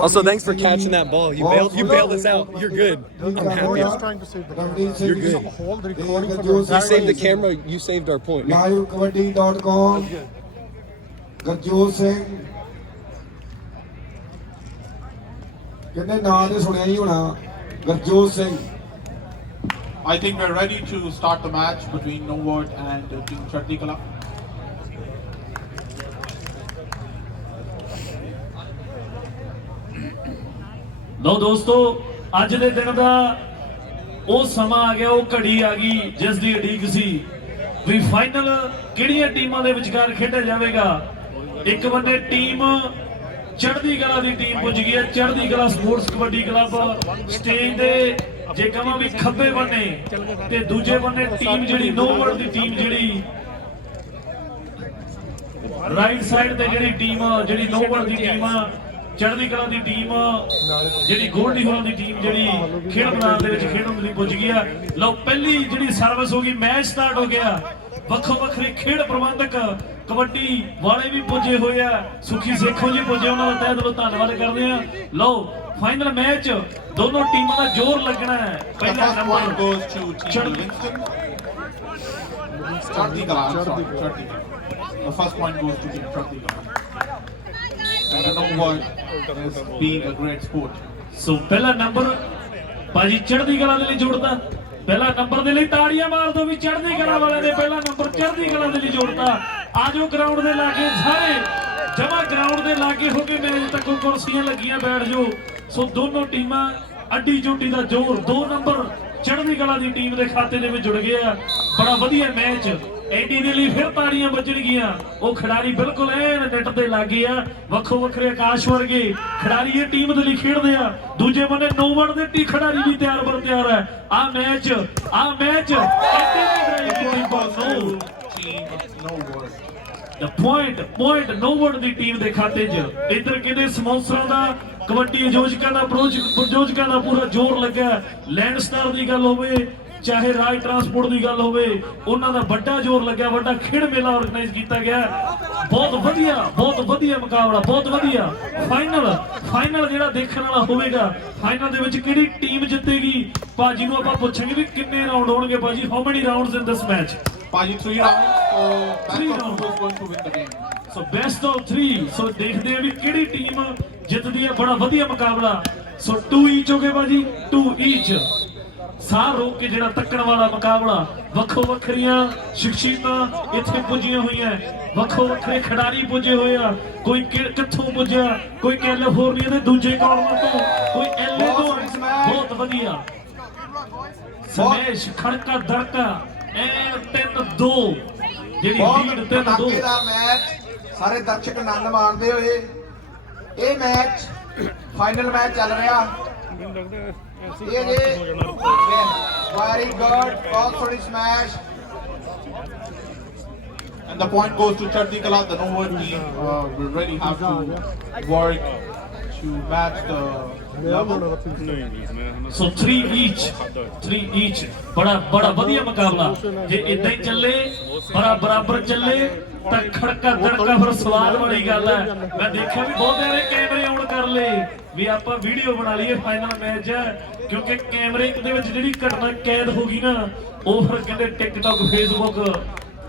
Also, thanks for catching that ball. You bailed us out. You're good. I'm happy. You're good. You saved the camera. You saved our point. livekabaddi.com Gurjot ਸਿੰਘ ਕਹਿੰਦੇ ਨਾਂ ਤੇ ਸੁਣਿਆ ਹੀ ਹੋਣਾ ਗਰਜੋਤ Singh I think we're ready to start the match between Novot and Team Chatti Kala. ਲੋ ਦੋਸਤੋ ਅੱਜ ਦੇ ਦਿਨ ਦਾ ਉਹ ਸਮਾਂ ਆ ਗਿਆ, ਉਹ ਘੜੀ ਆ ਗਈ ਜਿਸ ਦੀ ਉਡੀਕ ਸੀ ਵੀ ਫਾਈਨਲ ਕਿਹੜੀਆਂ ਟੀਮਾਂ ਦੇ ਵਿਚਕਾਰ ਖੇਡਿਆ ਜਾਵੇਗਾ। ਇੱਕ ਬੰਨੇ ਟੀਮ ਚੜ੍ਹਦੀ ਕਲਾ ਦੀ ਟੀਮ ਪੁੱਜ ਗਈ ਹੈ, ਚੜ੍ਹਦੀ ਕਲਾ ਸਪੋਰਟਸ ਕਬੱਡੀ ਕਲੱਬ ਸਟੇਜ ਦੇ ਜੇ ਕਹਾਂ ਵੀ ਖੱਬੇ ਬੰਨੇ, ਤੇ ਦੂਜੇ ਬੰਨੇ ਟੀਮ ਜਿਹੜੀ ਨੋਵਰਡ ਦੀ ਟੀਮ ਜਿਹੜੀ ਰਾਈਟ ਸਾਈਡ ਤੇ ਜਿਹੜੀ ਟੀਮ ਜਿਹੜੀ ਨੋਵਰਡ ਦੀ ਟੀਮ ਚੜ੍ਹਦੀ ਕਲਾ ਦੀ ਟੀਮ ਜਿਹੜੀ ਗੋਲਡੀ ਹੋਰਾਂ ਦੀ ਟੀਮ ਜਿਹੜੀ ਖੇਡ ਮੈਦਾਨ ਦੇ ਵਿੱਚ ਖੇਡਣ ਲਈ ਪੁੱਜ ਗਈ ਆ। ਲਓ ਪਹਿਲੀ ਜਿਹੜੀ ਸਰਵਿਸ ਹੋ ਗਈ, ਮੈਚ ਸਟਾਰਟ ਹੋ ਗਿਆ। ਵੱਖੋ ਵੱਖਰੇ ਖੇਡ ਪ੍ਰਬੰਧਕ ਕਬੱਡੀ ਵਾਲੇ ਵੀ ਪੁੱਜੇ ਹੋਏ ਆ, ਸੁਖੀ ਸੇਖੋਂ ਜੀ ਪੁੱਜੇ, ਉਹਨਾਂ ਦਾ ਤਹਿ ਦਿਲੋਂ ਧੰਨਵਾਦ ਕਰਦੇ ਆ। ਲਓ ਫਾਈਨਲ ਮੈਚ ਦੋਨੋਂ ਟੀਮਾਂ ਦਾ ਜ਼ੋਰ ਲੱਗਣਾ ਹੈ। ਪਹਿਲਾ number goes to Team Livingston. Chatti Kala, Chatti. The first point goes to Team Chatti Kala. And Novot is being a great sport. ਸੋ ਪਹਿਲਾ ਨੰਬਰ ਭਾਜੀ ਚੜ੍ਹਦੀ ਕਲਾ ਦੇ ਲਈ ਜੋੜਦਾ, ਪਹਿਲਾ ਨੰਬਰ ਦੇ ਲਈ ਤਾੜੀਆਂ ਮਾਰ ਦੋ ਵੀ ਚੜ੍ਹਦੀ ਕਲਾ ਵਾਲਿਆਂ ਨੇ ਪਹਿਲਾ ਨੰਬਰ ਚੜ੍ਹਦੀ ਕਲਾ ਦੇ ਲਈ ਜੋੜਦਾ। ਆਜੋ ਗਰਾਊਂਡ ਦੇ ਲਾਗੇ ਸਾਰੇ ਜਮਾ ਗਰਾਊਂਡ ਦੇ ਲਾਗੇ ਹੋ ਕੇ ਮੈਚ ਤੱਕ ਕੁਰਸੀਆਂ ਲੱਗੀਆਂ ਬੈਠ ਜਾਓ। ਸੋ ਦੋਨੋਂ ਟੀਮਾਂ ਅੱਡੀ ਚੋਟੀ ਦਾ ਜ਼ੋਰ, 2 ਨੰਬਰ ਚੜ੍ਹਦੀ ਕਲਾ ਦੀ ਟੀਮ ਦੇ ਖਾਤੇ ਦੇ ਵਿੱਚ ਜੁੜ ਗਏ ਆ। ਬੜਾ ਵਧੀਆ ਮੈਚ, ਐਡੀ ਦੇ ਲਈ ਫਿਰ ਤਾੜੀਆਂ ਵੱਜਣਗੀਆਂ। ਉਹ ਖਿਡਾਰੀ ਬਿਲਕੁਲ ਐਨ ਨੈਟ ਤੇ ਲੱਗੇ ਆ, ਵੱਖੋ ਵੱਖਰੇ ਆਕਾਸ਼ ਵਰਗੇ ਖਿਡਾਰੀ ਇਹ ਟੀਮ ਦੇ ਲਈ ਖੇਡਦੇ ਆ। ਦੂਜੇ ਬੰਨੇ ਨੋਵਟ ਦੇ ਟੀ ਖਿਡਾਰੀ ਵੀ ਤਿਆਰ ਬਰ ਤਿਆਰ ਹੈ। ਆ ਮੈਚ ਪੁਆਇੰਟ ਨੋਵਟ ਦੀ ਟੀਮ ਦੇ ਖਾਤੇ 'ਚ। ਇੱਧਰ ਕਹਿੰਦੇ ਸਪਾਂਸਰਾਂ ਦਾ, ਕਬੱਡੀ ਆਯੋਜਕਾਂ ਦਾ, ਪ੍ਰਯੋਜਕਾਂ ਦਾ ਪੂਰਾ ਜ਼ੋਰ ਲੱਗਾ। ਲੈਂਡ ਸਟਾਰ ਦੀ ਗੱਲ ਹੋਵੇ ਚਾਹੇ ਰਾਜ ਟਰਾਂਸਪੋਰਟ ਦੀ ਗੱਲ ਹੋਵੇ, ਉਹਨਾਂ ਦਾ ਵੱਡਾ ਜ਼ੋਰ ਲੱਗਿਆ, ਵੱਡਾ ਖੇਡ ਮੇਲਾ ਆਰਗੇਨਾਈਜ਼ ਕੀਤਾ ਗਿਆ। ਬਹੁਤ ਵਧੀਆ ਮੁਕਾਬਲਾ, ਬਹੁਤ ਵਧੀਆ ਫਾਈਨਲ ਜਿਹੜਾ ਦੇਖਣ ਵਾਲਾ ਹੋਵੇਗਾ। ਫਾਈਨਲ ਦੇ ਵਿੱਚ ਕਿਹੜੀ ਟੀਮ ਜਿੱਤੇਗੀ ਭਾਜੀ ਨੂੰ ਆਪਾਂ ਪੁੱਛਾਂਗੇ ਵੀ ਕਿੰਨੇ ਰਾਉਂਡ ਹੋਣਗੇ ਭਾਜੀ। ਹਾਊ ਮੈਨੀ ਰਾਉਂਡਸ ਇਨ ਦਿਸ ਮੈਚ? ਭਾਜੀ 3 rounds. So best of 2 is going to win the game. So best of 3। ਸੋ ਦੇਖਦੇ ਆ ਵੀ ਕਿਹੜੀ ਟੀਮ ਜਿੱਤਦੀ ਹੈ। ਬੜਾ ਵਧੀਆ ਮੁਕਾਬਲਾ। ਸੋ 2 ਈਚ ਹੋ ਗਏ ਭਾਜੀ, 2 ਈਚ। ਸਾਹ ਰੋਕ ਕੇ ਜਿਹੜਾ ਤੱਕਣ ਵਾਲਾ ਮੁਕਾਬਲਾ, ਵੱਖੋ ਵੱਖਰੀਆਂ ਸ਼ਖਸੀਅਤਾਂ ਇੱਥੇ ਪੁੱਜੀਆਂ ਹੋਈਆਂ, ਵੱਖੋ ਵੱਖਰੇ ਖਿਡਾਰੀ ਪੁੱਜੇ ਹੋਏ ਆ। ਕੋਈ ਕਿੱਥੋਂ ਪੁੱਜਿਆ, ਕੋਈ ਕੈਲੀਫੋਰਨੀਆ ਦੇ ਦੂਜੇ ਕੋਰਨਰ ਤੋਂ, ਕੋਈ ਐਲਏ ਤੋਂ। ਬਹੁਤ ਵਧੀਆ ਸਮੇਸ਼ ਖੜਕਾ ਧੜਕਾ ਐਨ 3-2 ਜਿਹੜੀ ਲੀਡ 3-2 ਦਾ ਮੈਚ। ਸਾਰੇ ਦਰਸ਼ਕ ਆਨੰਦ ਮਾਣਦੇ ਹੋਏ ਇਹ ਮੈਚ ਫਾਈਨਲ ਮੈਚ ਚੱਲ ਰਿਹਾ। ਇਹ ਜੇ ਵੈਰੀ ਗੁੱਡ ਬਹੁਤ ਸੋਹਣੀ smash. And the point goes to Chatti Kala. The Novot team will really have to work to match the level. So 3 each ਬੜਾ ਵਧੀਆ ਮੁਕਾਬਲਾ। ਜੇ ਇਦਾਂ ਹੀ ਚੱਲੇ ਬਰਾਬਰ ਚੱਲੇ ਤਾਂ ਖੜਕਾ ਧੜਕਾ ਫਿਰ ਸਵਾਦ ਵਾਲੀ ਗੱਲ ਹੈ। ਮੈਂ ਦੇਖਿਆ ਵੀ ਬਹੁਤਿਆਂ ਨੇ ਕੈਮਰੇ ਆਨ ਕਰ ਲਏ ਵੀ ਆਪਾਂ ਵੀਡੀਓ ਬਣਾ ਲਈਏ ਫਾਈਨਲ ਮੈਚ ਹੈ, ਕਿਉਂਕਿ ਕੈਮਰੇ ਦੇ ਵਿੱਚ ਜਿਹੜੀ ਘਟਨਾ ਕੈਦ ਹੋ ਗਈ ਨਾ, ਉਹ ਫਿਰ ਕਹਿੰਦੇ ਟਿਕਟੌਕ ਫੇਸਬੁੱਕ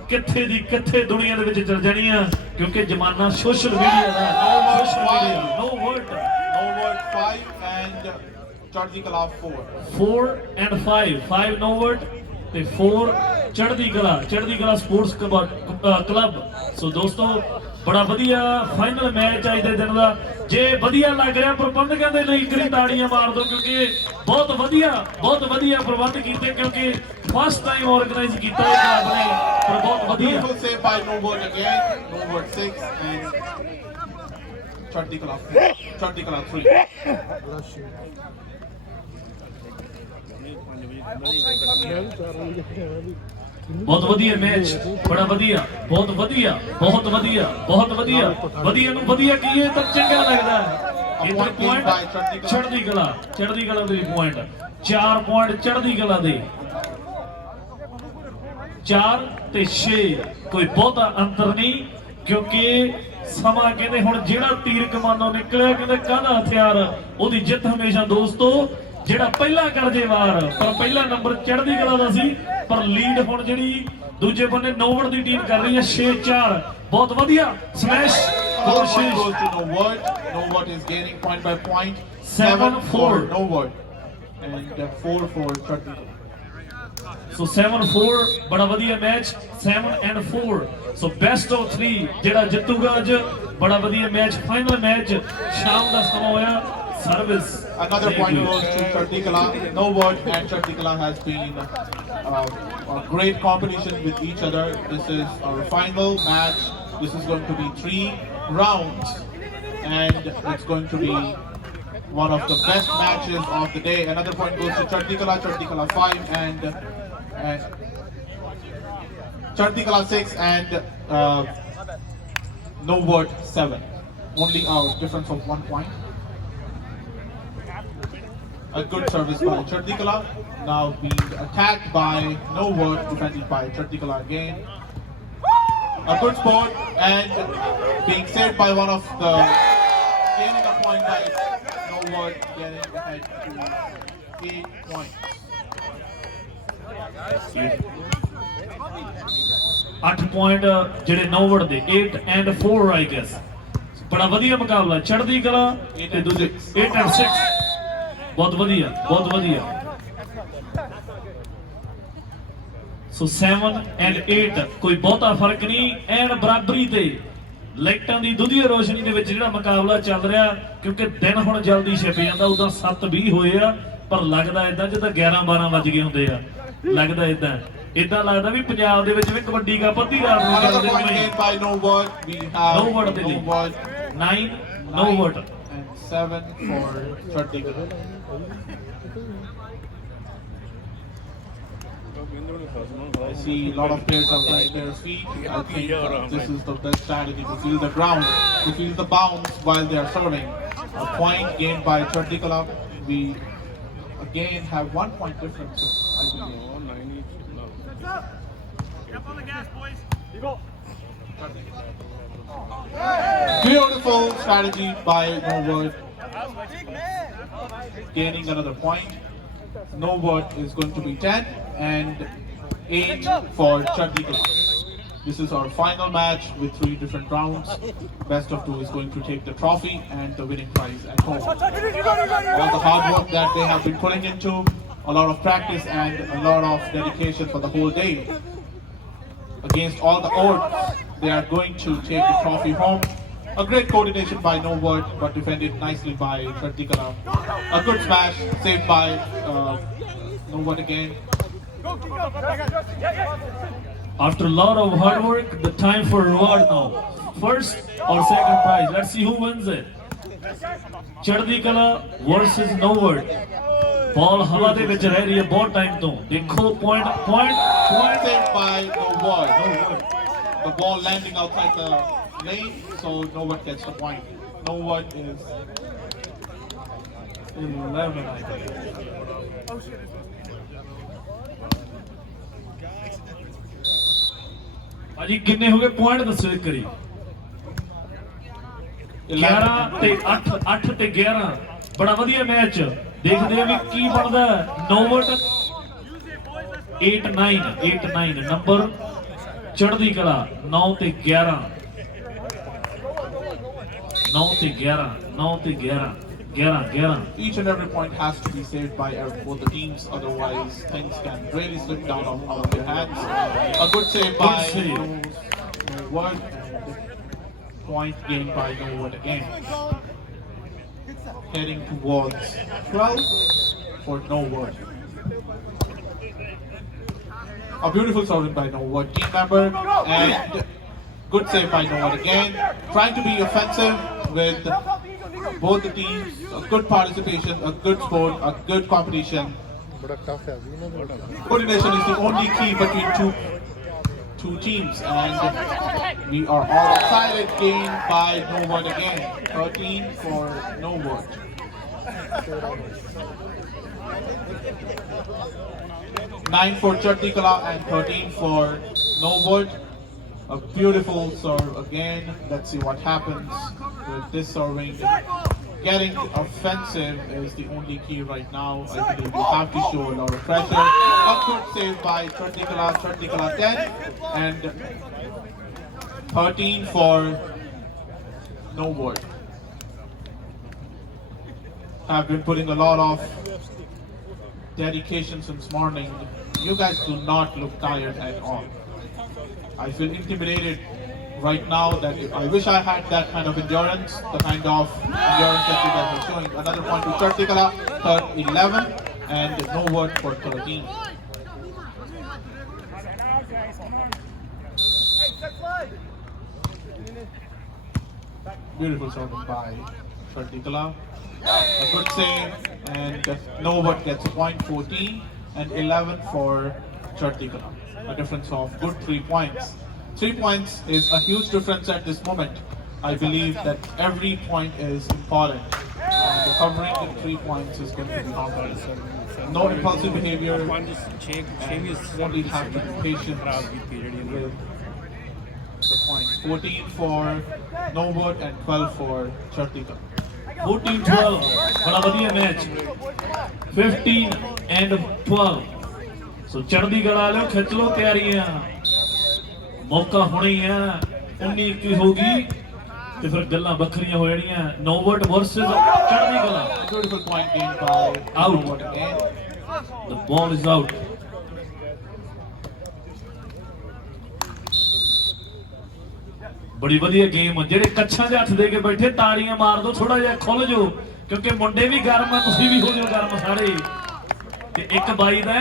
ਕਿੱਥੇ ਦੀ ਕਿੱਥੇ ਦੁਨੀਆ ਦੇ ਵਿੱਚ ਚੱਲ ਜਾਣੀ ਆ, ਕਿਉਂਕਿ ਜ਼ਮਾਨਾ ਸੋਸ਼ਲ ਮੀਡੀਆ ਦਾ। Novot 5 and Chatti Kala 4 and 5 Novot ਤੇ 4 ਚੜ੍ਹਦੀ ਕਲਾ ਸਪੋਰਟਸ ਕਲੱਬ। ਸੋ ਦੋਸਤੋ ਬੜਾ ਵਧੀਆ ਫਾਈਨਲ ਮੈਚ ਅੱਜ ਦੇ ਦਿਨ ਦਾ। ਜੇ ਵਧੀਆ ਲੱਗ ਰਿਹਾ ਪ੍ਰਬੰਧਕਾਂ ਦੇ ਲਈ ਕਰੀ ਤਾੜੀਆਂ ਮਾਰ ਦਿਓ, ਕਿਉਂਕਿ ਬਹੁਤ ਵਧੀਆ ਪ੍ਰਬੰਧ ਕੀਤੇ, ਕਿਉਂਕਿ ਫਸਟ ਟਾਈਮ ਆਰਗੇਨਾਈਜ਼ ਕੀਤਾ ਇਹ ਕਲੱਬ ਨੇ। ਪਰ ਬਹੁਤ ਵਧੀਆ saved by Novot again. Novot 6 and Chatti Kala 3. ਬਹੁਤ ਵਧੀਆ ਮੈਚ, ਬੜਾ ਵਧੀਆ, ਬਹੁਤ ਵਧੀਆ ਨੂੰ ਵਧੀਆ ਕੀਏ ਤਾਂ ਚੰਗਾ ਲੱਗਦਾ ਹੈ। ਇਹ ਪੁਆਇੰਟ ਚੜ੍ਹਦੀ ਕਲਾ ਦੇ ਪੁਆਇੰਟ 4 ਪੁਆਇੰਟ ਚੜ੍ਹਦੀ ਕਲਾ ਦੇ 4 ਤੇ 6 ਕੋਈ ਬਹੁਤਾ ਅੰਤਰ ਨਹੀਂ, ਕਿਉਂਕਿ ਸਮਾਂ ਕਹਿੰਦੇ ਹੁਣ ਜਿਹੜਾ ਤੀਰ ਕਮਾਨੋਂ ਨਿਕਲਿਆ ਕਹਿੰਦੇ ਕਾਹਦਾ ਹਥਿਆਰ ਉਹਦੀ ਜਿੱਤ ਹਮੇਸ਼ਾ ਦੋਸਤੋ ਜਿਹੜਾ ਪਹਿਲਾ ਕਰਜੇ ਵਾਰ ਪਰ ਪਹਿਲਾ ਨੰਬਰ ਚੜ੍ਹਦੀ ਕਲਾ ਦਾ ਸੀ ਪਰ ਲੀਡ ਹੁਣ ਜਿਹੜੀ ਦੂਜੇ ਬੰਨੇ ਨੋਵਟ ਦੀ ਟੀਮ ਕਰ ਰਹੀ ਹੈ 6-4 ਬਹੁਤ ਵਧੀਆ smash First point goes to Novot. Novot is gaining point by point. 7-4 Novot. And 4-4 Chutney Kala. So 7-4 ਬੜਾ ਵਧੀਆ ਮੈਚ 7-4 ਸੋ ਬੈਸਟ ਆਫ 3 ਜਿਹੜਾ ਜਿੱਤੂਗਾ ਅੱਜ ਬੜਾ ਵਧੀਆ ਮੈਚ ਫਾਈਨਲ ਮੈਚ ਸ਼ਾਮ ਦਾ ਸਮਾਂ ਹੋਇਆ service Another point goes to Chutney Kala. Novot and Chutney Kala has been a great competition with each other. This is our final match. This is going to be 3 rounds and it's going to be one of the best matches of the day. Another point goes to Chutney Kala 5 and Chutney Kala 6 and Novot 7. Only a difference of 1 point. A good service by Chutney Kala. Now being attacked by Novot, defended by Chutney Kala again. A good sport and being saved by one of the gaining a point by Novot, getting ahead to 8 points. 8 ਪੁਆਇੰਟ ਜਿਹੜੇ ਨੋਵਟ ਦੇ 8 and 4 I guess ਬੜਾ ਵਧੀਆ ਮੁਕਾਬਲਾ ਚੜ੍ਹਦੀ ਕਲਾ ਤੇ ਦੂਜੇ 8 and 6 ਬਹੁਤ ਵਧੀਆ ਸੋ 7 and 8 ਕੋਈ ਬਹੁਤਾ ਫਰਕ ਨਹੀਂ ਐਨ ਬਰਾਬਰੀ ਤੇ ਲਾਈਟਾਂ ਦੀ ਦੁਧੀਆ ਰੋਸ਼ਨੀ ਦੇ ਵਿੱਚ ਜਿਹੜਾ ਮੁਕਾਬਲਾ ਚੱਲ ਰਿਹਾ ਕਿਉਂਕਿ ਦਿਨ ਹੁਣ ਜਲਦੀ ਛਿਪ ਜਾਂਦਾ ਉਦੋਂ 7:20 ਹੋਏ ਆ ਪਰ ਲੱਗਦਾ ਇਦਾਂ ਜਿੱਦਾਂ 11-12 ਵੱਜ ਗਏ ਹੁੰਦੇ ਆ ਲੱਗਦਾ ਇਦਾਂ ਲੱਗਦਾ ਵੀ ਪੰਜਾਬ ਦੇ ਵਿੱਚ ਵੀ ਕਬੱਡੀ ਕੱਪ ਅੱਧੀ ਰਾਤ ਨੂੰ Another ਚੱਲਦੇ point ਨੇ gained by Novot. We have Novot ਦੇ ਲਈ Novot 9 Novot and 7 for Chutney Kala. I see a lot of players are playing their feet. I think this is the best strategy to feel the ground, to feel the bounce while they are serving. A point gained by Chutney Kala. We again have 1 point difference, I believe. Beautiful strategy by Novot. Gaining another point. Novot is going to be 10 and 8 for Chutney Kala. This is our final match with 3 different rounds. Best of 2 is going to take the trophy and the winning prize at home. All the hard work that they have been putting into, a lot of practice and a lot of dedication for the whole day. Against all the odds, they are going to take the trophy home. A great coordination by Novot, but defended nicely by Chutney Kala. A good smash saved by Novot again. After a lot of hard work, the time for reward now. First or second prize. Let's see who wins it. Chutney Kala versus Novot. Ball हवा ਦੇ ਵਿੱਚ ਰਹਿ ਰਹੀ ਹੈ ਬਹੁਤ ਟਾਈਮ ਤੋਂ ਦੇਖੋ point Saved by Novot. The ball landing outside the lane, so Novot gets the point. Novot is 11 I think. ਭਾਜੀ ਕਿੰਨੇ ਹੋ ਗਏ ਪੁਆਇੰਟ ਦੱਸੋ ਇੱਕ ਵਾਰੀ 11 ਤੇ 8 ਤੇ 11 ਬੜਾ ਵਧੀਆ ਮੈਚ ਦੇਖਦੇ ਆ ਵੀ ਕੀ ਬਣਦਾ ਨੋਵਟ 8-9 ਨੰਬਰ ਚੜ੍ਹਦੀ ਕਲਾ 9 ਤੇ 11 9 ਤੇ 11 each and every point has to be saved by both the teams, otherwise things can really slip down out of their hands. A good save by Novot, point gained by Novot again. Heading towards 12 for Novot. A beautiful service by Novot team member and good save by Novot again. Trying to be offensive with both the teams, a good participation, a good sport, a good competition. Coordination is the only key between two teams, and we are all excited. Gain by Novot again, 13 for Novot. 9 for Chutney Kala and 13 for Novot. A beautiful serve again. Let's see what happens with this serving. Getting offensive is the only key right now. I believe you have to show a lot of pressure. A good save by Chardikala. Chardikala 10 and 13 for No Word. Have been putting a lot of dedication since morning. You guys do not look tired at all. I feel intimidated right now that I wish I had that kind of endurance, the kind of endurance that you guys are showing. Another point to Chardikala, third 11, and No Word for 13. Beautiful serving by Chardikala. A good save, and No Word gets a point, 14 and 11 for Chardikala. A difference of good 3 points. 3 points is a huge difference at this moment. I believe that every point is important. Recovering the 3 points is going to be hard. No impulsive behavior, and only have to be patient with the points. 14 for No Word and 12 for Chardikala. 14-12 बड़ा बढ़िया मैच 15 and 12 सो चढ़दी कला लो खिंच लो तैयारियां मौका होनी है 19-21 होगी ਤੇ ਫਿਰ ਗੱਲਾਂ ਵੱਖਰੀਆਂ ਹੋ ਜਾਣੀਆਂ No Word versus ਚੜ੍ਹਦੀ ਕਲਾ Beautiful point gained by No Word again. The ball is out. ਬੜੀ ਵਧੀਆ ਗੇਮ ਜਿਹੜੇ ਕੱਛਾਂ ਦੇ ਹੱਥ ਦੇ ਕੇ ਬੈਠੇ ਤਾੜੀਆਂ ਮਾਰ ਦੋ ਥੋੜਾ ਜਿਹਾ ਖੁੱਲ ਜਾਓ ਕਿਉਂਕਿ ਮੁੰਡੇ ਵੀ ਗਰਮ ਆ ਤੁਸੀਂ ਵੀ ਹੋ ਜਾਓ ਗਰਮ ਸਾਰੇ ਤੇ ਇੱਕ ਬਾਈ ਦਾ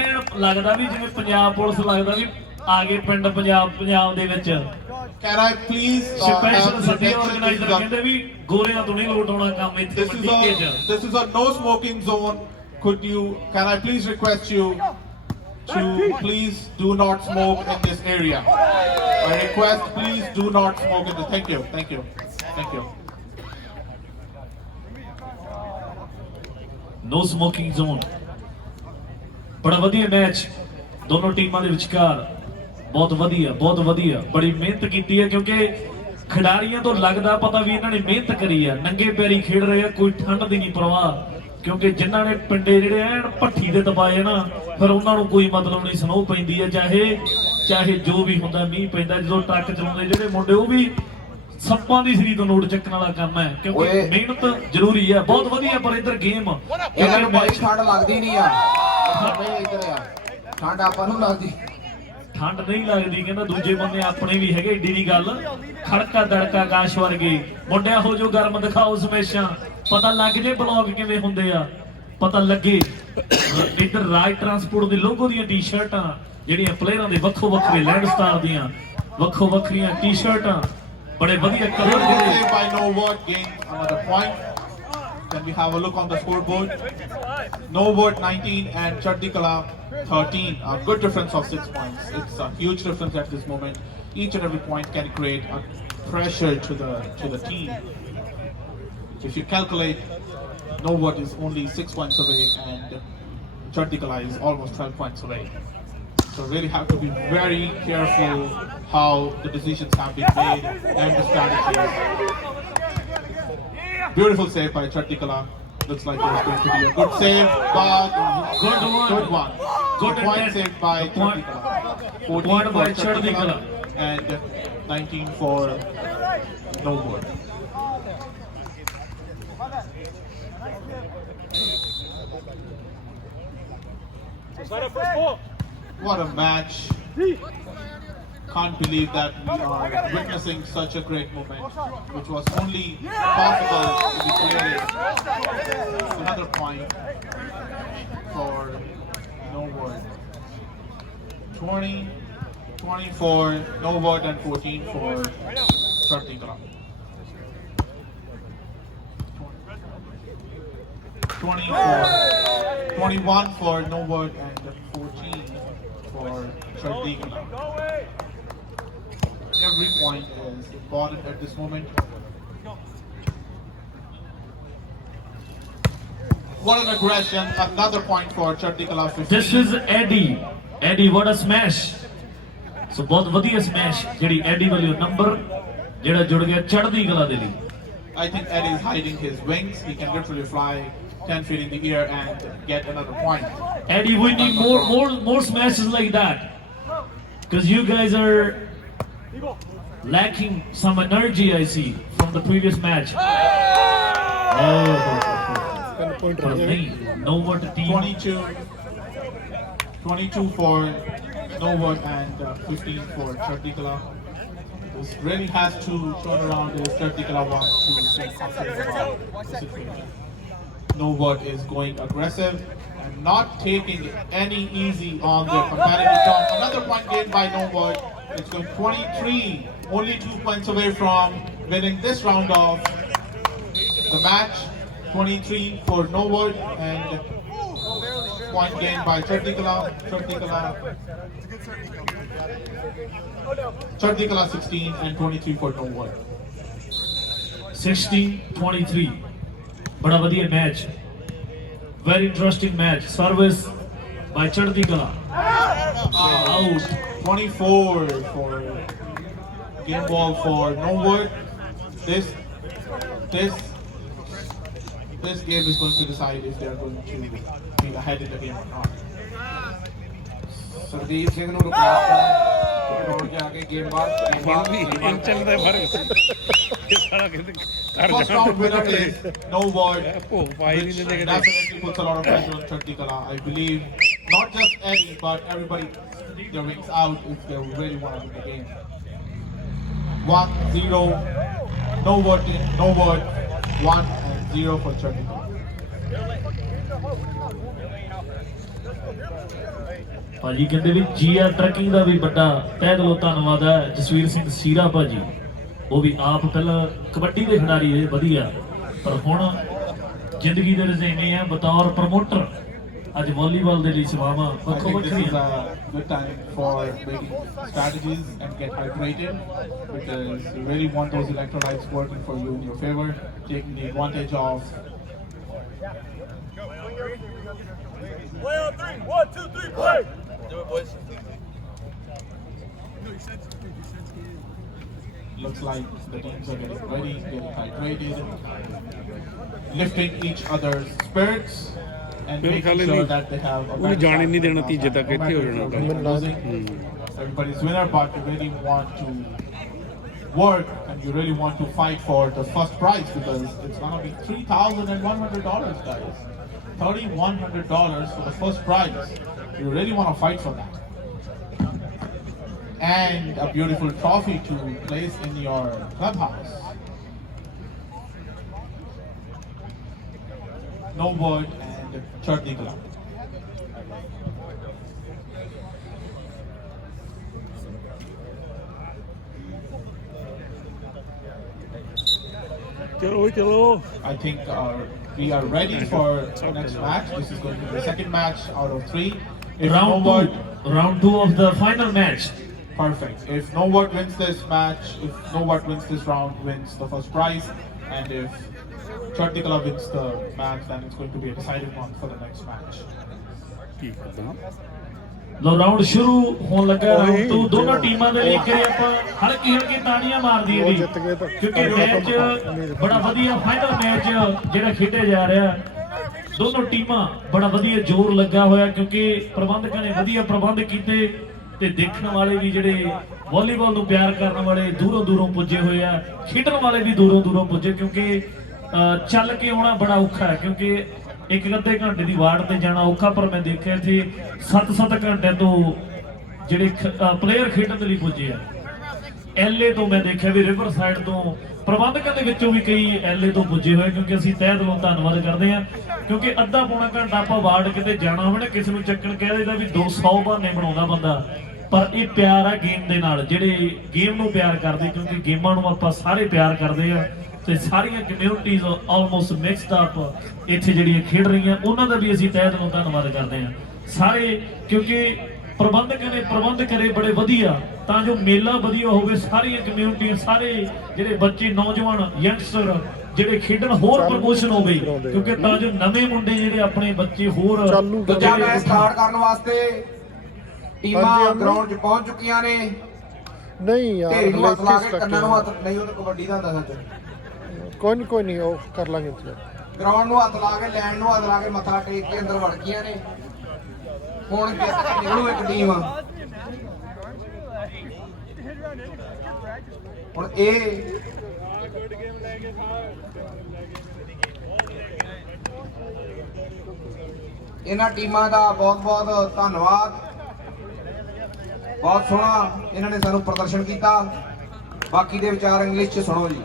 ਲੱਗਦਾ ਵੀ ਜਿਵੇਂ ਪੰਜਾਬ ਪੁਲਿਸ ਲੱਗਦਾ ਵੀ ਆ ਗਏ ਪਿੰਡ ਪੰਜਾਬ ਦੇ ਵਿੱਚ Can I please ਸਪੈਸ਼ਲ ਸੱਦੇ ਆਰਗੇਨਾਈਜ਼ਰ ਕਹਿੰਦੇ ਵੀ ਗੋਰਿਆਂ ਤੋਂ ਨਹੀਂ ਲੋਟ ਆਉਣਾ ਕੰਮ ਇੱਥੇ ਮੰਡੀ ਚ This is a no smoking zone. Can I please request you to please do not smoke in this area. I request please do not smoke in this. Thank you. No smoking zone. ਬੜਾ ਵਧੀਆ ਮੈਚ ਦੋਨੋਂ ਟੀਮਾਂ ਦੇ ਵਿਚਕਾਰ ਬਹੁਤ ਵਧੀਆ ਬੜੀ ਮਿਹਨਤ ਕੀਤੀ ਹੈ ਕਿਉਂਕਿ ਖਿਡਾਰੀਆਂ ਤੋਂ ਲੱਗਦਾ ਪਤਾ ਵੀ ਇਹਨਾਂ ਨੇ ਮਿਹਨਤ ਕਰੀ ਆ ਨੰਗੇ ਪੈਰੀ ਖੇਡ ਰਹੇ ਆ ਕੋਈ ਠੰਡ ਦੀ ਨਹੀਂ ਪਰਵਾਹ ਕਿਉਂਕਿ ਜਿਨ੍ਹਾਂ ਨੇ ਪਿੰਡੇ ਜਿਹੜੇ ਐਨ ਭੱਠੀ ਦੇ ਦਬਾਏ ਨਾ ਫਿਰ ਉਹਨਾਂ ਨੂੰ ਕੋਈ ਮਤਲਬ ਨਹੀਂ ਸਨੋ ਪੈਂਦੀ ਹੈ ਚਾਹੇ ਜੋ ਵੀ ਹੁੰਦਾ ਮੀਂਹ ਪੈਂਦਾ ਜਦੋਂ ਟਰੱਕ ਚਲਾਉਂਦੇ ਜਿਹੜੇ ਮੁੰਡੇ ਉਹ ਵੀ ਸੱਪਾਂ ਦੀ ਸਰੀਰ ਤੋਂ ਨੋਟ ਚੱਕਣ ਵਾਲਾ ਕੰਮ ਹੈ ਕਿਉਂਕਿ ਮਿਹਨਤ ਜ਼ਰੂਰੀ ਹੈ ਬਹੁਤ ਵਧੀਆ ਪਰ ਇੱਧਰ ਗੇਮ ਇਹਨਾਂ ਨੂੰ ਬੜੀ ਠੰਡ ਲੱਗਦੀ ਨਹੀਂ ਆ ਇੱਧਰ ਆ ਠੰਡ ਆਪਾਂ ਨੂੰ ਲੱਗਦੀ ਠੰਡ ਨਹੀਂ ਲੱਗਦੀ ਕਹਿੰਦਾ ਦੂਜੇ ਬੰਦੇ ਆਪਣੇ ਵੀ ਹੈਗੇ ਏਡੀ ਦੀ ਗੱਲ ਖੜਕਾ ਦੜਕਾ ਆਕਾਸ਼ ਵਰਗੇ ਮੁੰਡਿਆਂ ਹੋ ਜੋ ਗਰਮ ਦਿਖਾਓ ਸਮੇਸ਼ਾ ਪਤਾ ਲੱਗ ਜੇ ਬਲੌਗ ਕਿਵੇਂ ਹੁੰਦੇ ਆ ਪਤਾ ਲੱਗੇ ਇੱਧਰ ਰਾਜ ਟਰਾਂਸਪੋਰਟ ਦੇ ਲੋਗੋ ਦੀਆਂ ਟੀ-ਸ਼ਰਟਾਂ ਜਿਹੜੀਆਂ ਪਲੇਅਰਾਂ ਦੇ ਵੱਖੋ ਵੱਖਰੇ ਲੈਂਡ ਸਟਾਰ ਦੀਆਂ ਵੱਖੋ ਵੱਖਰੀਆਂ ਟੀ-ਸ਼ਰਟਾਂ ਬੜੇ ਵਧੀਆ ਕਲਰ ਜਿਹੜੇ by No Word gained another point. Then we have a look on the scoreboard. No Word 19 and Chardikala 13. A good difference of 6 points. It's a huge difference at this moment. Each and every point can create a pressure to the team. If you calculate, No Word is only 6 points away and Chardikala is almost 12 points away. So really have to be very careful how the decisions have been made and the strategies. Beautiful save by Chardikala. Looks like there's going to be a good save, but good one. Good point saved by Chardikala. 14 for Chardikala and 19 for No Word. What a match. Can't believe that we are witnessing such a great moment, which was only possible to be created. Another point for No Word. 20 for No Word and 14 for Chardikala. 21 for No Word and 14 for Chardikala. Every point is important at this moment. What an aggression! Another point for Chardikala. 15. This is Eddie. Eddie, what a smash! ਸੋ ਬਹੁਤ ਵਧੀਆ ਸਮੈਸ਼ ਜਿਹੜੀ ਐਡੀ ਵੱਲੋਂ ਨੰਬਰ ਜਿਹੜਾ ਜੁੜ ਗਿਆ ਚੜ੍ਹਦੀ ਕਲਾ ਦੇ ਲਈ। I think Eddie is hiding his wings. He can literally fly 10 feet in the air and get another point. Eddie, we need more smashes like that, because you guys are lacking some energy. I see from the previous match. But no what team. 22 for Novot and 15 for Chardikala. This really has to turn around if Chardikala wants to stay confident about the situation. Novot is going aggressive and not taking any easy on their competitive top. Another point gained by Novot. It's going 23, only 2 points away from winning this round of the match. 23 for Novot and point gained by Chardikala. Chardikala 16 and 23 for Novot. 16-23 बड़ा बढ़िया match, very interesting match. Service by चढ़ती कला. Out. 24 for game ball for Novot. This game is going to decide if they are going to be ahead in the game or not. Sardeep ਸਿੰਘ ਨੂੰ request road ਜਾ ਕੇ ਗੇਮ ਬਾਅਦ ਚੱਲਦਾ ਫਰਕ ਇਹ ਸਾਰਾ ਕਿਤੇ ਘਰ First round winner is Novot, ਭੋਗ ਪਾਈ ਨਹੀਂ which ਦਿੰਦੇ ਕਿਤੇ definitely puts a lot of pressure on Chardikala. I believe not just Eddie, but everybody stick their wings out if they really want to win the game. 1-0, Novot, 1-0 for Chardikala. ਭਾਜੀ ਕਹਿੰਦੇ ਵੀ GR trucking ਦਾ ਵੀ ਵੱਡਾ ਤਹਿ ਦਿਲੋਂ ਧੰਨਵਾਦ ਹੈ ਜਸਵੀਰ ਸਿੰਘ ਸੀਰਾ ਭਾਜੀ, ਉਹ ਵੀ ਆਪ ਪਹਿਲਾਂ ਕਬੱਡੀ ਦੇ ਖਿਡਾਰੀ ਰਹੇ ਵਧੀਆ, ਪਰ ਹੁਣ ਜ਼ਿੰਦਗੀ ਦੇ ਰੁਝੇਵੇਂ ਆ ਬਤੌਰ ਪ੍ਰਮੋਟਰ ਅੱਜ ਵਾਲੀਬਾਲ ਦੇ ਲਈ ਸੇਵਾਵਾਂ I ਵੱਖੋ think this is ਵੱਖਰੀਆਂ। a good time for making strategies and get hydrated, because you really want those electrolytes working for you in your favor, taking the advantage of Play on three. 1, 2, 3, play. Do it, boys. looks like the teams are getting ready, getting hydrated, lifting each other's spirits and making sure that they have a ਉਹਨੂੰ better ਜਾਣ ਹੀ ਨਹੀਂ chance ਦੇਣਾ of ਤੀਜੇ ਤੱਕ ਇੱਥੇ ਹੋ ਜਾਣਾ no matter losing. Everybody's winner, but you really want to work and you really want to fight for the first prize, because it's gonna be $3,100, guys. $3,100 for the first prize. You really want to fight for that. And a beautiful trophy to place in your clubhouse. Novot and Chardikala. ਚਲੋ ਚਲੋ I think we are ready for the next match. This is going to be the second match out of 3. If Round two of the final match. Perfect. If Novot wins this match, if Novot wins this round, wins the first prize, and if Chardikala wins the match, then it's going to be a deciding one for the next match. ਕੀ ਕਰਦਾ ਲੋ ਰਾਊਂਡ ਸ਼ੁਰੂ ਹੋਣ ਲੱਗਾ। ਰਾਊਂਡ 2 ਦੋਨੋਂ ਟੀਮਾਂ ਦੇ ਲਈ ਕਰੀ ਆਪਾਂ ਹਲਕੀ ਤਾੜੀਆਂ ਮਾਰ ਦਈਏ ਵੀ, ਕਿਉਂਕਿ ਮੈਚ ਬੜਾ ਵਧੀਆ ਫਾਈਨਲ ਮੈਚ ਜਿਹੜਾ ਖੇਡਿਆ ਜਾ ਰਿਹਾ। ਦੋਨੋਂ ਟੀਮਾਂ ਬੜਾ ਵਧੀਆ ਜ਼ੋਰ ਲੱਗਾ ਹੋਇਆ, ਕਿਉਂਕਿ ਪ੍ਰਬੰਧਕਾਂ ਨੇ ਵਧੀਆ ਪ੍ਰਬੰਧ ਕੀਤੇ ਤੇ ਦੇਖਣ ਵਾਲੇ ਵੀ ਜਿਹੜੇ ਵਾਲੀਬਾਲ ਨੂੰ ਪਿਆਰ ਕਰਨ ਵਾਲੇ ਦੂਰੋਂ ਦੂਰੋਂ ਪੁੱਜੇ ਹੋਏ ਆ, ਖੇਡਣ ਵਾਲੇ ਵੀ ਦੂਰੋਂ ਦੂਰੋਂ ਪੁੱਜੇ, ਕਿਉਂਕਿ ਚੱਲ ਕੇ ਆਉਣਾ ਬੜਾ ਔਖਾ ਹੈ, ਕਿਉਂਕਿ ਇੱਕ ਅੱਧੇ ਘੰਟੇ ਦੀ ਵਾਰਡ ਤੇ ਜਾਣਾ ਔਖਾ। ਪਰ ਮੈਂ ਦੇਖਿਆ ਇੱਥੇ 7-7 ਘੰਟੇ ਤੋਂ ਜਿਹੜੇ ਪਲੇਅਰ ਖੇਡਣ ਦੇ ਲਈ ਪੁੱਜੇ ਆ। ਐਲਏ ਤੋਂ ਮੈਂ ਦੇਖਿਆ ਵੀ ਰਿਵਰ ਸਾਈਡ ਤੋਂ ਪ੍ਰਬੰਧਕਾਂ ਦੇ ਵਿੱਚੋਂ ਵੀ ਕਈ ਐਲਏ ਤੋਂ ਪੁੱਜੇ ਹੋਏ, ਕਿਉਂਕਿ ਅਸੀਂ ਤਹਿ ਦਿਲੋਂ ਧੰਨਵਾਦ ਕਰਦੇ ਹਾਂ। ਕਿਉਂਕਿ ਅੱਧਾ ਪੌਣਾ ਘੰਟਾ ਆਪਾਂ ਵਾਰਡ ਕਿਤੇ ਜਾਣਾ ਹੋਵੇ ਨਾ, ਕਿਸੇ ਨੂੰ ਚੱਕਣ ਕਹਿ ਦੇਦਾ ਵੀ 200 ਬਹਾਨੇ ਬਣਾਉਂਦਾ ਬੰਦਾ, ਪਰ ਇਹ ਪਿਆਰ ਆ ਗੇਮ ਦੇ ਨਾਲ, ਜਿਹੜੇ ਗੇਮ ਨੂੰ ਪਿਆਰ ਕਰਦੇ, ਕਿਉਂਕਿ ਗੇਮਾਂ ਨੂੰ ਆਪਾਂ ਸਾਰੇ ਪਿਆਰ ਕਰਦੇ ਆ ਤੇ ਸਾਰੀਆਂ ਕਮਿਊਨਿਟੀਜ਼ ਆਲਮੋਸਟ ਮਿਕਸਡ ਅਪ ਇੱਥੇ ਜਿਹੜੀਆਂ ਖੇਡ ਰਹੀਆਂ, ਉਹਨਾਂ ਦਾ ਵੀ ਅਸੀਂ ਤਹਿ ਦਿਲੋਂ ਧੰਨਵਾਦ ਕਰਦੇ ਹਾਂ ਸਾਰੇ, ਕਿਉਂਕਿ ਪ੍ਰਬੰਧਕਾਂ ਨੇ ਪ੍ਰਬੰਧ ਕਰੇ ਬੜੇ ਵਧੀਆ ਤਾਂ ਜੋ ਮੇਲਾ ਵਧੀਆ ਹੋਵੇ। ਸਾਰੀਆਂ ਕਮਿਊਨਿਟੀਆਂ, ਸਾਰੇ ਜਿਹੜੇ ਬੱਚੇ ਨੌਜਵਾਨ ਯੰਗਸਟਰ ਜਿਹੜੇ ਖੇਡਣ, ਹੋਰ ਪ੍ਰਮੋਸ਼ਨ ਹੋਵੇ, ਕਿਉਂਕਿ ਤਾਂ ਜੋ ਨਵੇਂ ਮੁੰਡੇ ਜਿਹੜੇ ਆਪਣੇ ਬੱਚੇ ਹੋਰ ਦੂਜਾ ਮੈਚ ਸਟਾਰਟ ਕਰਨ ਵਾਸਤੇ ਟੀਮਾਂ ਗਰਾਊਂਡ 'ਚ ਪਹੁੰਚ ਚੁੱਕੀਆਂ ਨੇ। ਨਹੀਂ ਯਾਰ ਢੇਰੀ ਨੂੰ ਹੱਥ ਲਾ ਕੇ ਇੱਥੇ ਕੰਨਾਂ ਨੂੰ ਹੱਥ ਨਹੀਂ, ਉਹ ਤਾਂ ਕਬੱਡੀ ਦਾ ਹੁੰਦਾ ਸੱਚ। ਕੋਈ ਨਹੀਂ ਉਹ ਕਰ ਲਾਂਗੇ ਇੰਤਜ਼ਾਰ। ਗਰਾਊਂਡ ਨੂੰ ਹੱਥ ਲਾ ਕੇ, ਲੈਣ ਨੂੰ ਹੱਥ ਲਾ ਕੇ, ਮੱਥਾ ਟੇਕ ਕੇ ਅੰਦਰ ਵੜ ਗਈਆਂ ਨੇ। ਹੁਣ ਨਿਕਲੂ ਇੱਕ ਟੀਮ। ਹੁਣ ਇਹ ਇਹਨਾਂ ਟੀਮਾਂ ਦਾ ਬਹੁਤ ਧੰਨਵਾਦ। ਬਹੁਤ ਸੋਹਣਾ ਇਹਨਾਂ ਨੇ ਸਾਨੂੰ ਪ੍ਰਦਰਸ਼ਨ ਕੀਤਾ। ਬਾਕੀ ਦੇ ਵਿਚਾਰ ਇੰਗਲਿਸ਼ 'ਚ ਸੁਣੋ ਜੀ।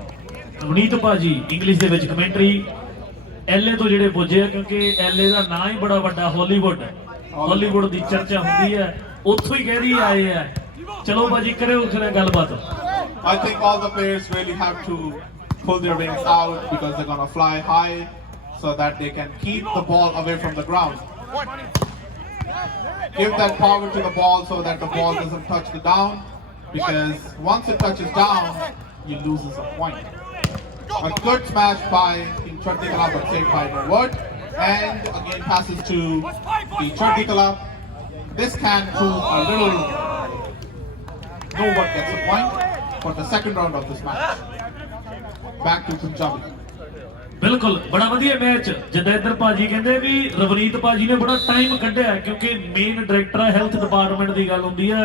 ਰਵਨੀਤ ਭਾਜੀ ਇੰਗਲਿਸ਼ ਦੇ ਵਿੱਚ ਕਮੈਂਟਰੀ ਐਲਏ ਤੋਂ ਜਿਹੜੇ ਪੁੱਜੇ ਆ, ਕਿਉਂਕਿ ਐਲਏ ਦਾ ਨਾਂ ਹੀ ਬੜਾ ਵੱਡਾ, ਹਾਲੀਵੁੱਡ ਦੀ ਚਰਚਾ ਹੁੰਦੀ ਹੈ, ਉੱਥੋਂ ਹੀ ਕਹਿ ਰਹੀ ਆਏ ਆ। ਚਲੋ ਭਾਜੀ ਕਰਿਓ ਫਿਰ ਗੱਲਬਾਤ। I think all the players really have to pull their wings out because they're gonna fly high so that they can keep the ball away from the ground. Give that power to the ball so that the ball doesn't touch the down, because once it touches down, you lose a point. A good smash by Team Chardikala, but saved by No Word. And again passes to the Chardikala. This can prove a little. No Word gets a point for the second round of this match. Back to Punjabi. ਬਿਲਕੁਲ ਬੜਾ ਵਧੀਆ ਮੈਚ। ਜਿੱਦਾਂ ਇੱਧਰ ਭਾਜੀ ਕਹਿੰਦੇ ਵੀ ਰਵਨੀਤ ਭਾਜੀ ਨੇ ਬੜਾ ਟਾਈਮ ਕੱਢਿਆ, ਕਿਉਂਕਿ ਮੇਨ ਡਾਇਰੈਕਟਰ ਹੈ ਹੈਲਥ ਡਿਪਾਰਟਮੈਂਟ ਦੀ ਗੱਲ ਹੁੰਦੀ ਹੈ।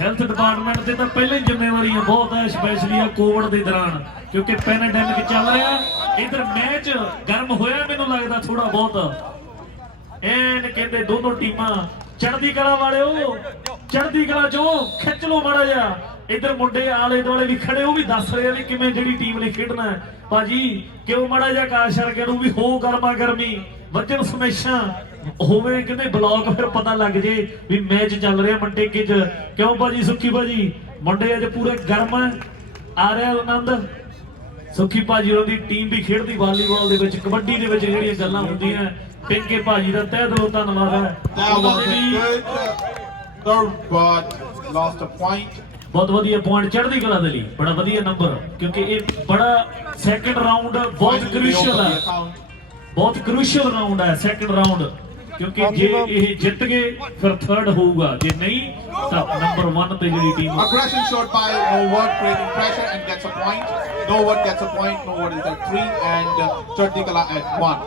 ਹੈਲਥ ਡਿਪਾਰਟਮੈਂਟ ਤੇ ਤਾਂ ਪਹਿਲਾਂ ਹੀ ਜ਼ਿੰਮੇਵਾਰੀਆਂ ਬਹੁਤ ਹੈ, ਸਪੈਸ਼ਲੀ ਆ ਕੋਵਿਡ ਦੇ ਦੌਰਾਨ, ਕਿਉਂਕਿ ਪੈਂਡੇਮਿਕ ਚੱਲ ਰਿਹਾ। ਇੱਧਰ ਮੈਚ ਗਰਮ ਹੋਇਆ ਮੈਨੂੰ ਲੱਗਦਾ ਥੋੜਾ ਬਹੁਤ। ਐਨ ਕਹਿੰਦੇ ਦੋਨੋਂ ਟੀਮਾਂ ਚੜ੍ਹਦੀ ਕਲਾ ਵਾਲਿਓ, ਚੜ੍ਹਦੀ ਕਲਾ ਚੋਂ ਖਿੱਚ ਲੋ ਮਾੜਾ ਜਿਹਾ। ਇੱਧਰ ਮੁੰਡੇ ਆਲੇ ਦੁਆਲੇ ਵੀ ਖੜੇ, ਉਹ ਵੀ ਦੱਸ ਰਹੇ ਆ ਵੀ ਕਿਵੇਂ ਜਿਹੜੀ ਟੀਮ ਨੇ ਖੇਡਣਾ। ਭਾਜੀ ਕਿਉਂ ਮਾੜਾ ਜਿਹਾ ਆਕਾਸ਼ ਵਰਗੇ ਨੂੰ ਵੀ ਹੋ ਗਰਮਾ ਗਰਮੀ, ਵੱਜਣ ਸਮੇਸ਼ਾਂ ਹੋਵੇ ਕਹਿੰਦੇ ਬਲੌਗ, ਫਿਰ ਪਤਾ ਲੱਗ ਜੇ ਵੀ ਮੈਚ ਚੱਲ ਰਿਹਾ ਮੰਟੇਕੇ 'ਚ। ਕਿਉਂ ਭਾਜੀ ਸੁੱਖੀ ਭਾਜੀ ਮੁੰਡੇ ਅੱਜ ਪੂਰੇ ਗਰਮ ਆ ਰਿਹਾ ਆਨੰਦ। ਸੁੱਖੀ ਭਾਜੀ ਉਹਦੀ ਟੀਮ ਵੀ ਖੇਡਦੀ ਵਾਲੀਬਾਲ ਦੇ ਵਿੱਚ, ਕਬੱਡੀ ਦੇ ਵਿੱਚ ਜਿਹੜੀਆਂ ਗੱਲਾਂ ਹੁੰਦੀਆਂ। ਪਿੰਕੇ ਭਾਜੀ ਦਾ ਤਹਿ ਦਿਲੋਂ ਧੰਨਵਾਦ ਹੈ। That was a good third, but lost a point. ਬਹੁਤ ਵਧੀਆ ਪੁਆਇੰਟ ਚੜ੍ਹਦੀ ਕਲਾ ਦੇ ਲਈ, ਬੜਾ ਵਧੀਆ ਨੰਬਰ, ਕਿਉਂਕਿ ਇਹ ਬੜਾ ਸੈਕੰਡ ਰਾਉਂਡ ਬਹੁਤ ਕ੍ਰੂਸ਼ੀਅਲ ਹੈ, ਬਹੁਤ ਕ੍ਰੂਸ਼ੀਅਲ ਰਾਉਂਡ ਹੈ ਸੈਕੰਡ ਰਾਉਂਡ, ਕਿਉਂਕਿ ਜੇ ਇਹ ਜਿੱਤ ਗਏ ਫਿਰ ਥਰਡ ਹੋਊਗਾ, ਜੇ ਨਹੀਂ ਤਾਂ ਨੰਬਰ 1 ਤੇ ਜਿਹੜੀ team. Aggression shot by No Word, creating pressure and gets a point. No Word gets a point. No Word is at 3 and Chardikala at 1.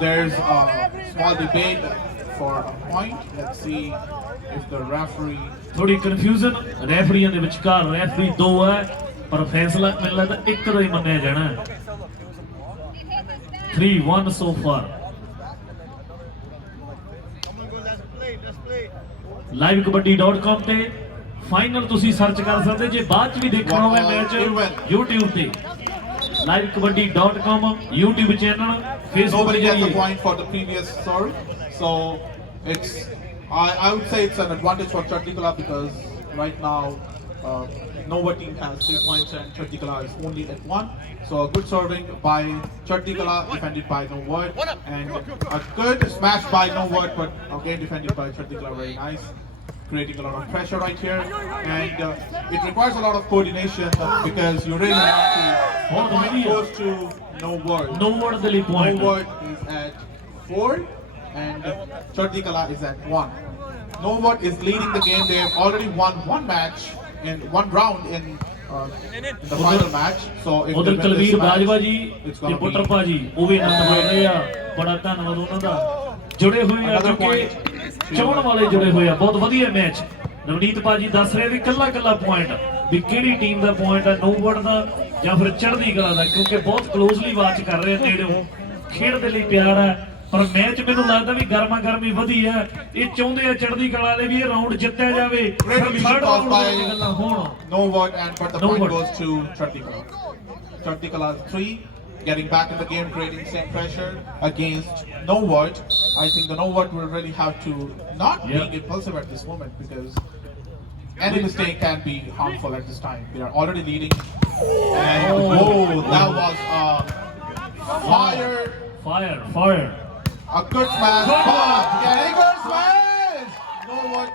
There's a small debate for a point. Let's see if the referee. ਥੋੜੀ ਕਨਫਿਊਜ਼ਨ ਰੈਫਰੀਆਂ ਦੇ ਵਿਚਕਾਰ। ਰੈਫਰੀ 2 ਹੈ ਪਰ ਫੈਸਲਾ ਮੈਨੂੰ ਲੱਗਦਾ ਇੱਕ ਦਾ ਹੀ ਮੰਨਿਆ ਜਾਣਾ। 3-1 so far। livekabaddi.com ਤੇ ਫਾਈਨਲ ਤੁਸੀਂ ਸਰਚ ਕਰ ਸਕਦੇ, ਜੇ ਬਾਅਦ ਚ ਵੀ ਦੇਖਣਾ ਹੋਵੇ ਮੈਚ YouTube ਤੇ livekabaddi.com YouTube channel, Facebook Nobody gets a ਤੇ। point for the previous serve, so it's. I would say it's an advantage for Chardikala because right now No Word team has 3 points and Chardikala is only at 1. So a good serving by Chardikala, defended by No Word, and a good smash by No Word, but again defended by Chardikala. Very nice, creating a lot of pressure right here, and it requires a lot of coordination because you really have to point close to No Word. No Word ਦੇ ਲਈ No point. Word is at 4 and Chardikala is at 1. No Word is leading the game. They have already won one match in one round in the final match. So if ਉਧਰ they win Kulveer this match, Bajwa ji it's ਤੇ gonna ਪੁੱਤਰ be ਭਾਜੀ ਉਹ ਵੀ ਆਨੰਦ ਮਾਣ ਰਹੇ ਆ। ਬੜਾ ਧੰਨਵਾਦ ਉਹਨਾਂ ਦਾ, ਜੁੜੇ ਹੋਏ ਆ Another ਕਿਉਂਕਿ point. ਚਾਹਣ ਵਾਲੇ ਜੁੜੇ ਹੋਏ ਆ। ਬਹੁਤ ਵਧੀਆ ਮੈਚ। ਨਵਨੀਤ ਭਾਜੀ ਦੱਸ ਰਹੇ ਵੀ ਕੱਲਾ ਪੁਆਇੰਟ ਵੀ ਕਿਹੜੀ ਟੀਮ ਦਾ ਪੁਆਇੰਟ ਹੈ, No Word ਦਾ ਜਾਂ ਫਿਰ ਚੜ੍ਹਦੀ ਕਲਾ ਦਾ, ਕਿਉਂਕਿ ਬਹੁਤ ਕਲੋਜ਼ਲੀ ਵਾਚ ਕਰ ਰਹੇ ਨੇੜਿਓਂ। ਖੇਡ ਦੇ ਲਈ ਪਿਆਰ ਹੈ ਪਰ ਮੈਚ ਮੈਨੂੰ ਲੱਗਦਾ ਵੀ ਗਰਮਾ ਗਰਮੀ ਵਧੀ ਹੈ। ਇਹ ਚਾਹੁੰਦੇ ਆ ਚੜ੍ਹਦੀ ਕਲਾ ਵਾਲੇ ਵੀ ਇਹ ਰਾਉਂਡ ਜਿੱਤਿਆ ਜਾਵੇ, ਥਰਡ ਰਾਉਂਡ ਦੀਆਂ ਗੱਲਾਂ ਹੋਣ। No Word, and but the No point Word goes to Chardikala. Chardikala 3, getting back in the game, creating same pressure against No Word. I think the No Word will really have to not being impulsive at this moment because any mistake can be harmful at this time. They are already leading, and that was Fire. a good smash. But getting good smash. No Word.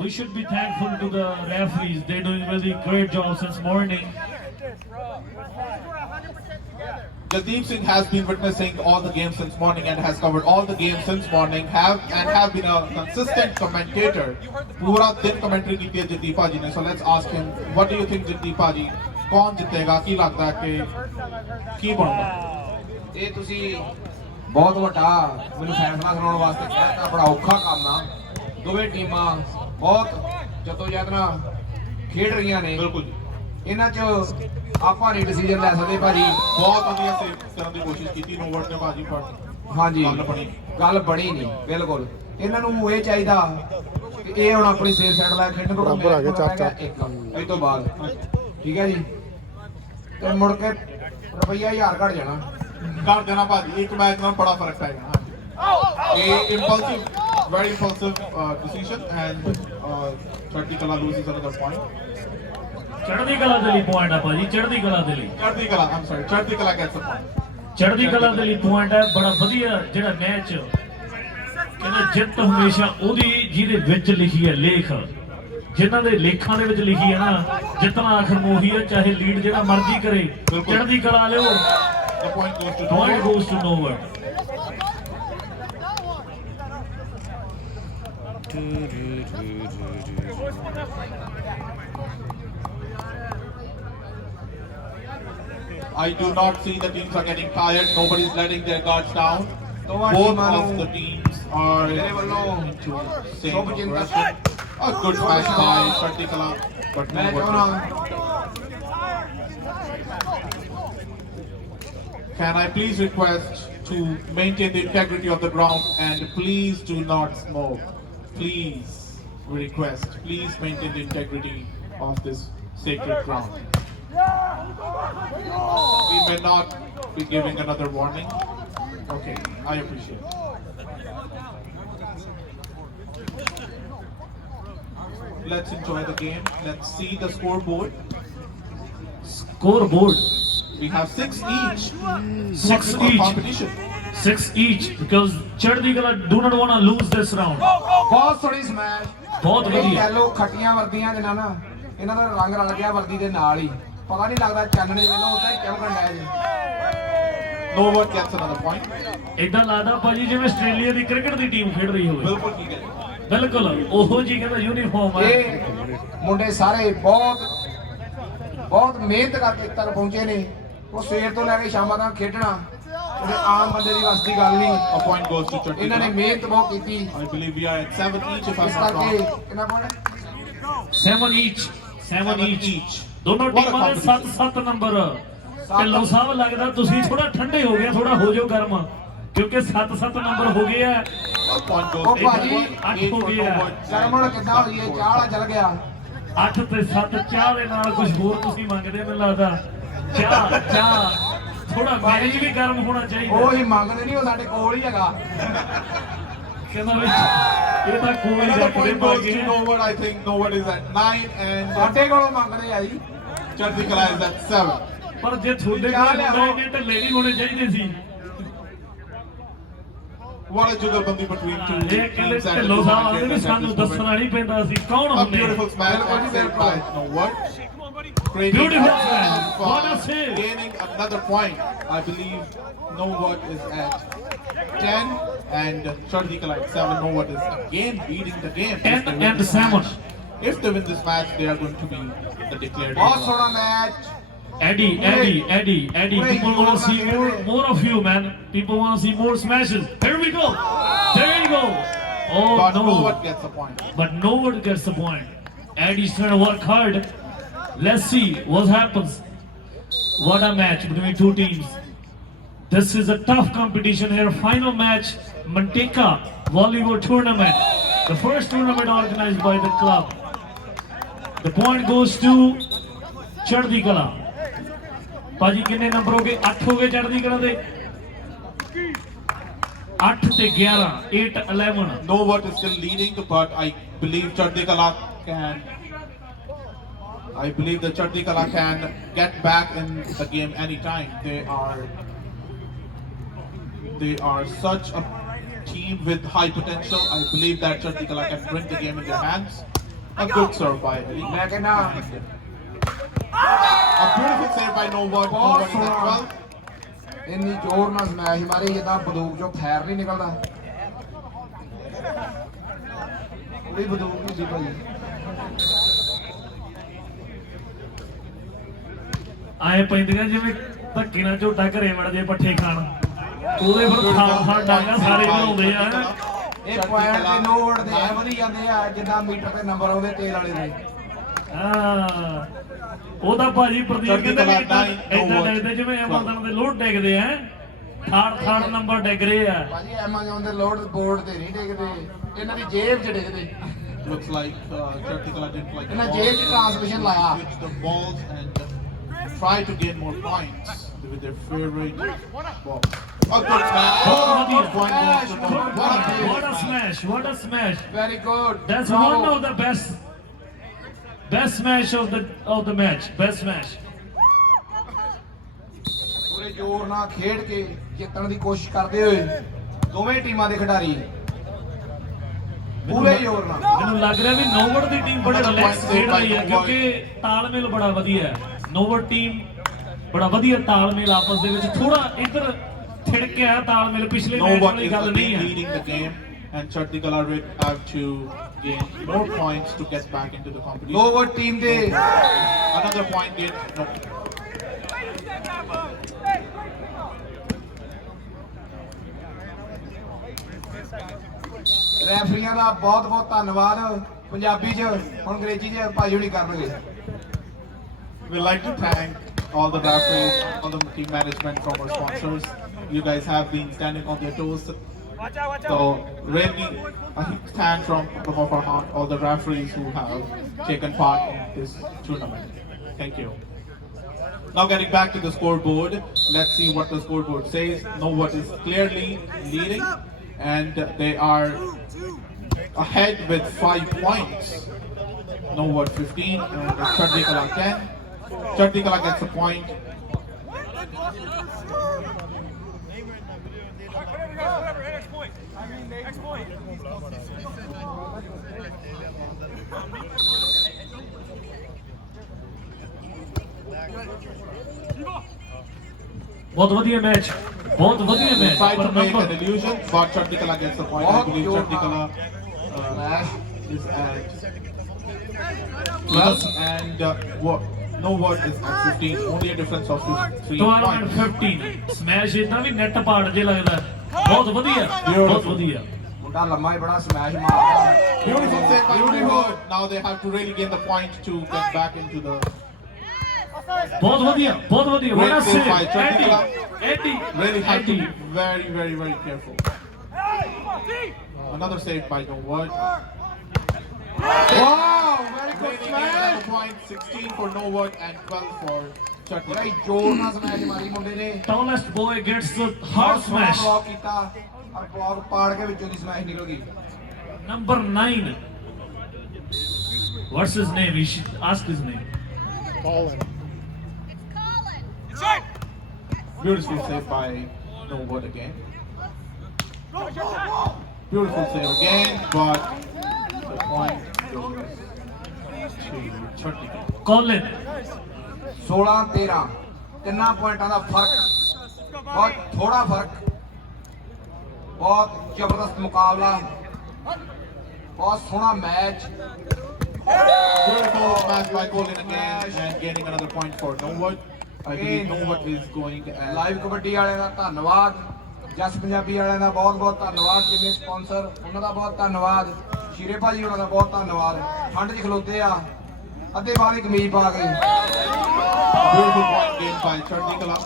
We should be thankful to the referees. They're doing really great job since morning. Jagdeep Singh has been witnessing all the games since morning and has covered all the games since morning. Have been a consistent commentator. पूरा दिन commentary की है जगदीप भाजी ने. So let's ask him, what do you think, Jagdeep भाजी? कौन जीतेगा? की लगता है कि की बनता? ਇਹ ਤੁਸੀਂ ਬਹੁਤ ਵੱਡਾ ਮੈਨੂੰ ਫੈਸਲਾ ਸੁਣਾਉਣ ਵਾਸਤੇ ਕਹਿਤਾ, ਬੜਾ ਔਖਾ ਕੰਮ ਆ। ਦੋਵੇਂ ਟੀਮਾਂ ਬਹੁਤ ਜਦੋਜਹਿਦ ਨਾਲ ਖੇਡ ਰਹੀਆਂ ਨੇ। ਬਿਲਕੁਲ ਜੀ। ਇਹਨਾਂ 'ਚ ਆਪਾਂ ਨਹੀਂ ਡਿਸੀਜਨ ਲੈ ਸਕਦੇ ਭਾਜੀ। ਬਹੁਤ ਵਧੀਆ ਸੇਵ ਕਰਨ ਦੀ ਕੋਸ਼ਿਸ਼ ਕੀਤੀ ਨੋਵਟ ਨੇ ਭਾਜੀ, ਪਰ ਹਾਂਜੀ ਗੱਲ ਬਣੀ ਨਹੀਂ ਬਿਲਕੁਲ। ਇਹਨਾਂ ਨੂੰ ਇਹ ਚਾਹੀਦਾ ਕਿ ਇਹ ਹੁਣ ਆਪਣੀ ਸੇਫ ਸਾਈਡ ਲੈ ਖੇਡਣ ਤੋਂ ਬਰਾਬਰ ਆ ਗਏ, ਚਾਰ-ਚਾਰ। ਇਹ ਤੋਂ ਬਾਅਦ ਠੀਕ ਹੈ ਜੀ, ਤੇ ਮੁੜ ਕੇ ਰੁਪਈਆ 1000 ਘਟ ਜਾਣਾ। ਕਰ ਦੇਣਾ ਭਾਜੀ, ਇੱਕ ਮੈਚ ਨਾਲ ਬੜਾ ਫਰਕ ਪੈ ਜਾਣਾ। ਇਹ impulsive, very impulsive decision and Chatti Kala loses another point. ਚੜ੍ਹਦੀ ਕਲਾ ਦੇ ਲਈ ਪੁਆਇੰਟ ਆ ਭਾਜੀ, ਚੜ੍ਹਦੀ ਕਲਾ ਦੇ ਲਈ। Chatti Kala, I'm sorry, Chatti Kala gets a point. ਚੜ੍ਹਦੀ ਕਲਾ ਦੇ ਲਈ ਪੁਆਇੰਟ ਹੈ। ਬੜਾ ਵਧੀਆ ਜਿਹੜਾ ਮੈਚ, ਕਹਿੰਦਾ ਜਿੱਤ ਹਮੇਸ਼ਾ ਉਹਦੀ ਜਿਹਦੇ ਵਿੱਚ ਲਿਖੀ ਹੈ ਲੇਖ, ਜਿਨ੍ਹਾਂ ਦੇ ਲੇਖਾਂ ਦੇ ਵਿੱਚ ਲਿਖੀ ਹੈ ਨਾ, ਜਿੱਤਣਾ ਆਖਰ ਮੋਹੀ ਹੈ, ਚਾਹੇ ਲੀਡ ਜਿਹੜਾ ਮਰਜ਼ੀ ਕਰੇ। ਚੜ੍ਹਦੀ ਕਲਾ ਲਿਓ, The point goes to point Nowat. goes to nowhere. I do not see the teams are getting tired. Nobody's letting their guards down. ਦੋਵਾਂ Both ਟੀਮਾਂ of the ਨੂੰ teams are ਮੇਰੇ ਵੱਲੋਂ into same ਸ਼ੁਭਚਿੰਤਕ progression. A good smash by Chatti Kala, but ਮੈਂ Nowat. ਚਾਹੁੰਦਾ Can I please request to maintain the integrity of the ground and please do not smoke. Please, we request, please maintain the integrity of this sacred ground. We may not be giving another warning. Okay, I appreciate it. Let's enjoy the game. Let's see the scoreboard. Scoreboard We have 6 each. 6 Possible each. competition. 6 each because ਚੜ੍ਹਦੀ ਕਲਾ do not want to lose this round. ਬਹੁਤ ਸੋਹਣੀ ਸਮੈਸ਼, ਬਹੁਤ ਵਧੀਆ। ਕਹਿ ਲੋ ਖੱਟੀਆਂ ਵਰਦੀਆਂ ਦੇ ਨਾਲ ਨਾ ਇਹਨਾਂ ਦਾ ਰੰਗ ਰਲ ਗਿਆ ਵਰਦੀ ਦੇ ਨਾਲ ਹੀ, ਪਤਾ ਨਹੀਂ ਲੱਗਦਾ ਚਾਨਣ ਜਿਵੇਂ ਨਾ ਉਦਾਂ ਹੀ ਚਮਕਣ ਡਿਆ ਜੀ। Nowat gets another point. ਇਦਾਂ ਲੱਗਦਾ ਭਾਜੀ ਜਿਵੇਂ ਆਸਟ੍ਰੇਲੀਆ ਦੀ ਕ੍ਰਿਕਟ ਦੀ ਟੀਮ ਖੇਡ ਰਹੀ ਹੋਵੇ। ਬਿਲਕੁਲ ਠੀਕ ਹੈ। ਬਿਲਕੁਲ ਉਹੋ ਜੀ ਕਹਿੰਦਾ ਯੂਨੀਫਾਰਮ ਹੈ। ਇਹ ਮੁੰਡੇ ਸਾਰੇ ਬਹੁਤ ਮਿਹਨਤ ਕਰਕੇ ਇੱਥੇ ਤੱਕ ਪਹੁੰਚੇ ਨੇ। ਉਹ ਸਵੇਰ ਤੋਂ ਲੈ ਕੇ ਸ਼ਾਮਾਂ ਤੱਕ ਖੇਡਣਾ ਉਹਦੇ ਆਮ ਬੰਦੇ ਦੀ ਵੱਸ ਦੀ ਗੱਲ ਨਹੀਂ। A point goes to Chatti ਇਹਨਾਂ ਨੇ Kala. ਮਿਹਨਤ ਬਹੁਤ ਕੀਤੀ, I believe we are at 7 each if I'm ਇਸ not ਕਰਕੇ wrong. ਕਿੰਨਾ ਪੁਆਇੰਟ? 7 each 7 each ਦੋਨੋਂ What a ਟੀਮਾਂ ਦੇ 7-7 ਨੰਬਰ। ਢਿੱਲੋਂ ਸਾਹਿਬ ਲੱਗਦਾ ਤੁਸੀਂ ਥੋੜਾ ਠੰਡੇ ਹੋ ਗਏ, ਥੋੜਾ ਹੋ ਜਾਓ ਗਰਮ, ਕਿਉਂਕਿ 7-7 ਨੰਬਰ ਹੋ ਗਏ ਆ। A point goes ਉਹ to ਭਾਜੀ, 8 ਹੋ for ਗਿਆ। Nowat. ਗਰਮਣ ਕਿੱਦਾਂ ਹੋਈ ਹੈ, ਚਾਹ ਵਾਲਾ ਚੱਲ ਗਿਆ। 8 ਤੇ 7 ਚਾਹ ਦੇ ਨਾਲ ਕੁਝ ਹੋਰ ਤੁਸੀਂ ਮੰਗਦੇ ਮੈਨੂੰ ਲੱਗਦਾ। ਚਾਹ ਥੋੜਾ ਮੈਚ ਵੀ ਗਰਮ ਹੋਣਾ ਚਾਹੀਦਾ। ਉਹ ਹੀ ਮੰਗਦੇ ਨਹੀਂ, ਉਹ ਸਾਡੇ ਕੋਲ ਹੀ ਹੈਗਾ। ਕਹਿੰਦਾ ਵੀ ਇਹ ਤਾਂ ਕੋਈ Another ਰੱਖਦੇ point goes ਬਾਗੇ to Nowat. I think Nowat is at 9 and ਸਾਡੇ ਕੋਲੋਂ ਮੰਗਦੇ ਆ ਜੀ। Chatti Kala is at 7. ਪਰ ਜੇ ਤੁਹਾਡੇ ਕੋਲ ਇੰਨੇ ਢਿੱਲੇ ਨਹੀਂ ਹੋਣੇ ਚਾਹੀਦੇ ਸੀ। What a jugalbandi between two ਇਹ ਕਹਿੰਦੇ teams and ਢਿੱਲੋਂ ਸਾਹਿਬ ਆਉਂਦੇ at ਵੀ this ਸਾਨੂੰ moment. ਦੱਸਣਾ ਨਹੀਂ ਪੈਂਦਾ ਸੀ ਕੌਣ A ਹੁੰਦੇ। beautiful smash and saved by Nowat. Creating Beautiful a smash. chance What a for save. gaining another point. I believe Nowat is at 10 and Chatti Kala at 7. Nowat is again leading the game. If they 10 win and this 7. match- If they win this match, they are going to be the declared ਬਹੁਤ winner. ਸੋਹਣਾ match. Eddie. People want to see more of you, man. People want to see more smashes. Here we go. There you go. Oh But no. Nowat gets a point. But no one gets the point. Eddie's trying to work hard. Let's see what happens. What a match between two teams. This is a tough competition here. Final match, Manteca Volleyball Tournament. The first tournament organized by the club. The point goes to ਚੜ੍ਹਦੀ ਕਲਾ। ਭਾਜੀ ਕਿੰਨੇ ਨੰਬਰ ਹੋ ਗਏ? 8 ਹੋ ਗਏ ਚੜ੍ਹਦੀ ਕਲਾ ਦੇ। 8 ਤੇ 11 8 11। Nowat is still leading, but I believe Chatti Kala can. I believe that Chatti Kala can get back in the game anytime. They are such a team with high potential. I believe that Chatti Kala can bring the game in their hands. A good serve by Eddie. ਮੈਂ ਕਹਿੰਦਾ A beautiful save by Nowat. Nowat is at 12. ਇੰਨੀ ਜ਼ੋਰ ਨਾਲ ਸਮੈਸ਼ ਮਾਰੀ ਜਿੱਦਾਂ ਬੰਦੂਕ ਚੋਂ ਫਾਇਰ ਨਹੀਂ ਨਿਕਲਦਾ। ਕੋਈ ਬੰਦੂਕ ਨਹੀਂ ਸੀ ਭਾਈ। ਆਏ ਪੈਂਦੀਆਂ ਜਿਵੇਂ ਧੱਕੇ ਨਾਲ ਝੋਟਾ ਘਰੇ ਵੜ ਜੇ ਪੱਠੇ ਖਾਣ, ਉਹਦੇ ਫਿਰ ਥਾਂ ਡਾਂਗਾ ਸਾਰੇ ਬਣਾਉਂਦੇ ਆ। ਇਹ ਪੁਆਇੰਟ ਤੇ ਨੋਟ ਦੇ ਐ ਵਧੀ ਜਾਂਦੇ ਆ ਜਿੱਦਾਂ ਮੀਟਰ ਤੇ ਨੰਬਰ ਆਉਂਦੇ ਤੇਲ ਵਾਲੇ ਦੇ। ਹਾਂ ਉਹਦਾ ਭਾਜੀ ਪ੍ਰਦੀਪ ਕਹਿੰਦੇ ਵੀ ਇਦਾਂ ਡਿੱਗਦੇ ਜਿਵੇਂ ਐਮਾਜ਼ਨ ਦੇ ਲੋਡ ਡਿੱਗਦੇ ਆ, ਥਾੜ ਨੰਬਰ ਡਿੱਗ ਰਹੇ ਆ। ਭਾਜੀ ਐਮਾਜ਼ਨ ਦੇ ਲੋਡ ਬੋਰਡ ਤੇ ਨਹੀਂ ਡਿੱਗਦੇ, ਇਹਨਾਂ ਦੀ ਜੇਬ 'ਚ ਡਿੱਗਦੇ। Looks like Chartikala didn't like the ਇਹਨਾਂ ball. ਜੇਬ 'ਚ ਟ੍ਰਾਂਸਮਿਸ਼ਨ ਲਾਇਆ। Switch the balls and try to gain more points with their favorite ball. A good smash. ਬਹੁਤ ਵਧੀਆ। Point goes to number one. What a smash, what a smash. Very good. That's one of the best smash of the match. Best smash. ਪੂਰੇ ਜ਼ੋਰ ਨਾਲ ਖੇਡ ਕੇ ਜਿੱਤਣ ਦੀ ਕੋਸ਼ਿਸ਼ ਕਰਦੇ ਹੋਏ ਦੋਵੇਂ ਟੀਮਾਂ ਦੇ ਖਿਡਾਰੀ ਪੂਰੇ ਜ਼ੋਰ ਨਾਲ। ਮੈਨੂੰ ਲੱਗ ਰਿਹਾ ਵੀ ਨੋਵਰ ਦੀ ਟੀਮ ਬੜੇ ਰਿਲੈਕਸ ਖੇਡ ਰਹੀ ਹੈ ਕਿਉਂਕਿ ਤਾਲਮੇਲ ਬੜਾ ਵਧੀਆ ਹੈ। ਨੋਵਰ ਟੀਮ ਬੜਾ ਵਧੀਆ ਤਾਲਮੇਲ ਆਪਸ ਦੇ ਵਿੱਚ, ਥੋੜਾ ਇੱਧਰ ਥਿੜਕਿਆ ਤਾਲਮੇਲ ਪਿਛਲੇ No ਮੈਚ one ਵਾਲੀ is ਗੱਲ again ਨਹੀਂ ਹੈ। leading the game, and Chartikala will have to gain more points to get back into the competition. Norwood team ਦੇ Another point gain. No. ਰੈਫਰੀਆਂ ਦਾ ਬਹੁਤ ਬਹੁਤ ਧੰਨਵਾਦ। ਪੰਜਾਬੀ 'ਚ ਹੁਣ ਅੰਗਰੇਜ਼ੀ 'ਚ ਭਾਈ ਹੁਣੀ ਕਰਨਗੇ। We'd like to thank all the referees, all the team management from our sponsors. You guys have been standing on their toes. So really a huge thank from the bottom of our heart, all the referees who have taken part in this tournament. Thank you. Now getting back to the scoreboard, let's see what the scoreboard says. Nowhat is clearly leading, and they are ahead with 5 points. Nowhat 15 and Chartikala 10. Chartikala gets a point. Next point. Next point. ਬਹੁਤ ਵਧੀਆ ਮੈਚ, ਬਹੁਤ ਵਧੀਆ match. Try to ਪਰ make an number illusion, but Chartikala gets the point. I believe Chartikala is at plus, and Nowhat is at 15. Only a difference of 3 12 points. 15 ਸਮੈਸ਼ ਇਦਾਂ ਵੀ ਨੈਟ ਪਾੜ ਜੇ ਲੱਗਦਾ। ਬਹੁਤ ਵਧੀਆ, ਬਹੁਤ ਵਧੀਆ। ਮੁੰਡਾ ਲੰਮਾ ਹੀ ਬੜਾ ਸਮੈਸ਼ ਮਾਰਦਾ। Beautiful save by Nowhat. Now they have to really gain the point to get back into the. ਬਹੁਤ ਵਧੀਆ, ਬਹੁਤ ਵਧੀਆ। Great ਬੜਾ save by ਸੇਵ Chartikala. ਐਡੀ Really have to be very, very, very careful. Another save by Nowhat. Wow very good Really gain another smash. point. 16 for Nowhat and 12 for ਬੜਾ Chartikala. ਹੀ ਜ਼ੋਰ ਨਾਲ ਸਮੈਸ਼ ਮਾਰੀ ਮੁੰਡੇ ਨੇ। tallest boy gets the hard smash. Block ਕੀਤਾ ਔਰ ਬਲੌਕ ਪਾੜ ਕੇ ਵਿੱਚੋਂ ਦੀ ਸਮੈਸ਼ ਨਿਕਲ ਗਈ। Number 9. What's his name? We should ask his name. Colin. Beautiful save by Nowhat again. Beautiful save again, but the point goes to Chartikala. Colin. 16-13 ਤਿੰਨਾਂ ਪੁਆਇੰਟਾਂ ਦਾ ਫਰਕ, ਬਹੁਤ ਥੋੜਾ ਫਰਕ। ਬਹੁਤ ਜ਼ਬਰਦਸਤ ਮੁਕਾਬਲਾ, ਬਹੁਤ ਸੋਹਣਾ match. Beautiful smash by Colin again and gaining another point for Nowhat. I believe Nowhat is going and live kabaddi ਵਾਲਿਆਂ ਦਾ ਧੰਨਵਾਦ, ਜਸ ਪੰਜਾਬੀ ਵਾਲਿਆਂ ਦਾ ਬਹੁਤ ਬਹੁਤ ਧੰਨਵਾਦ, ਜਿੰਨੇ ਸਪਾਂਸਰ ਉਹਨਾਂ ਦਾ ਬਹੁਤ ਧੰਨਵਾਦ, ਸ਼ੀਰੇ ਭਾਜੀ ਉਹਨਾਂ ਦਾ ਬਹੁਤ ਧੰਨਵਾਦ। ਠੰਡ 'ਚ ਖਲੋਤੇ ਆ ਅੱਧੇ ਬਾਹ ਦੀ ਕਮੀਜ਼ ਪਾ ਕੇ। beautiful point gained by Chartikala.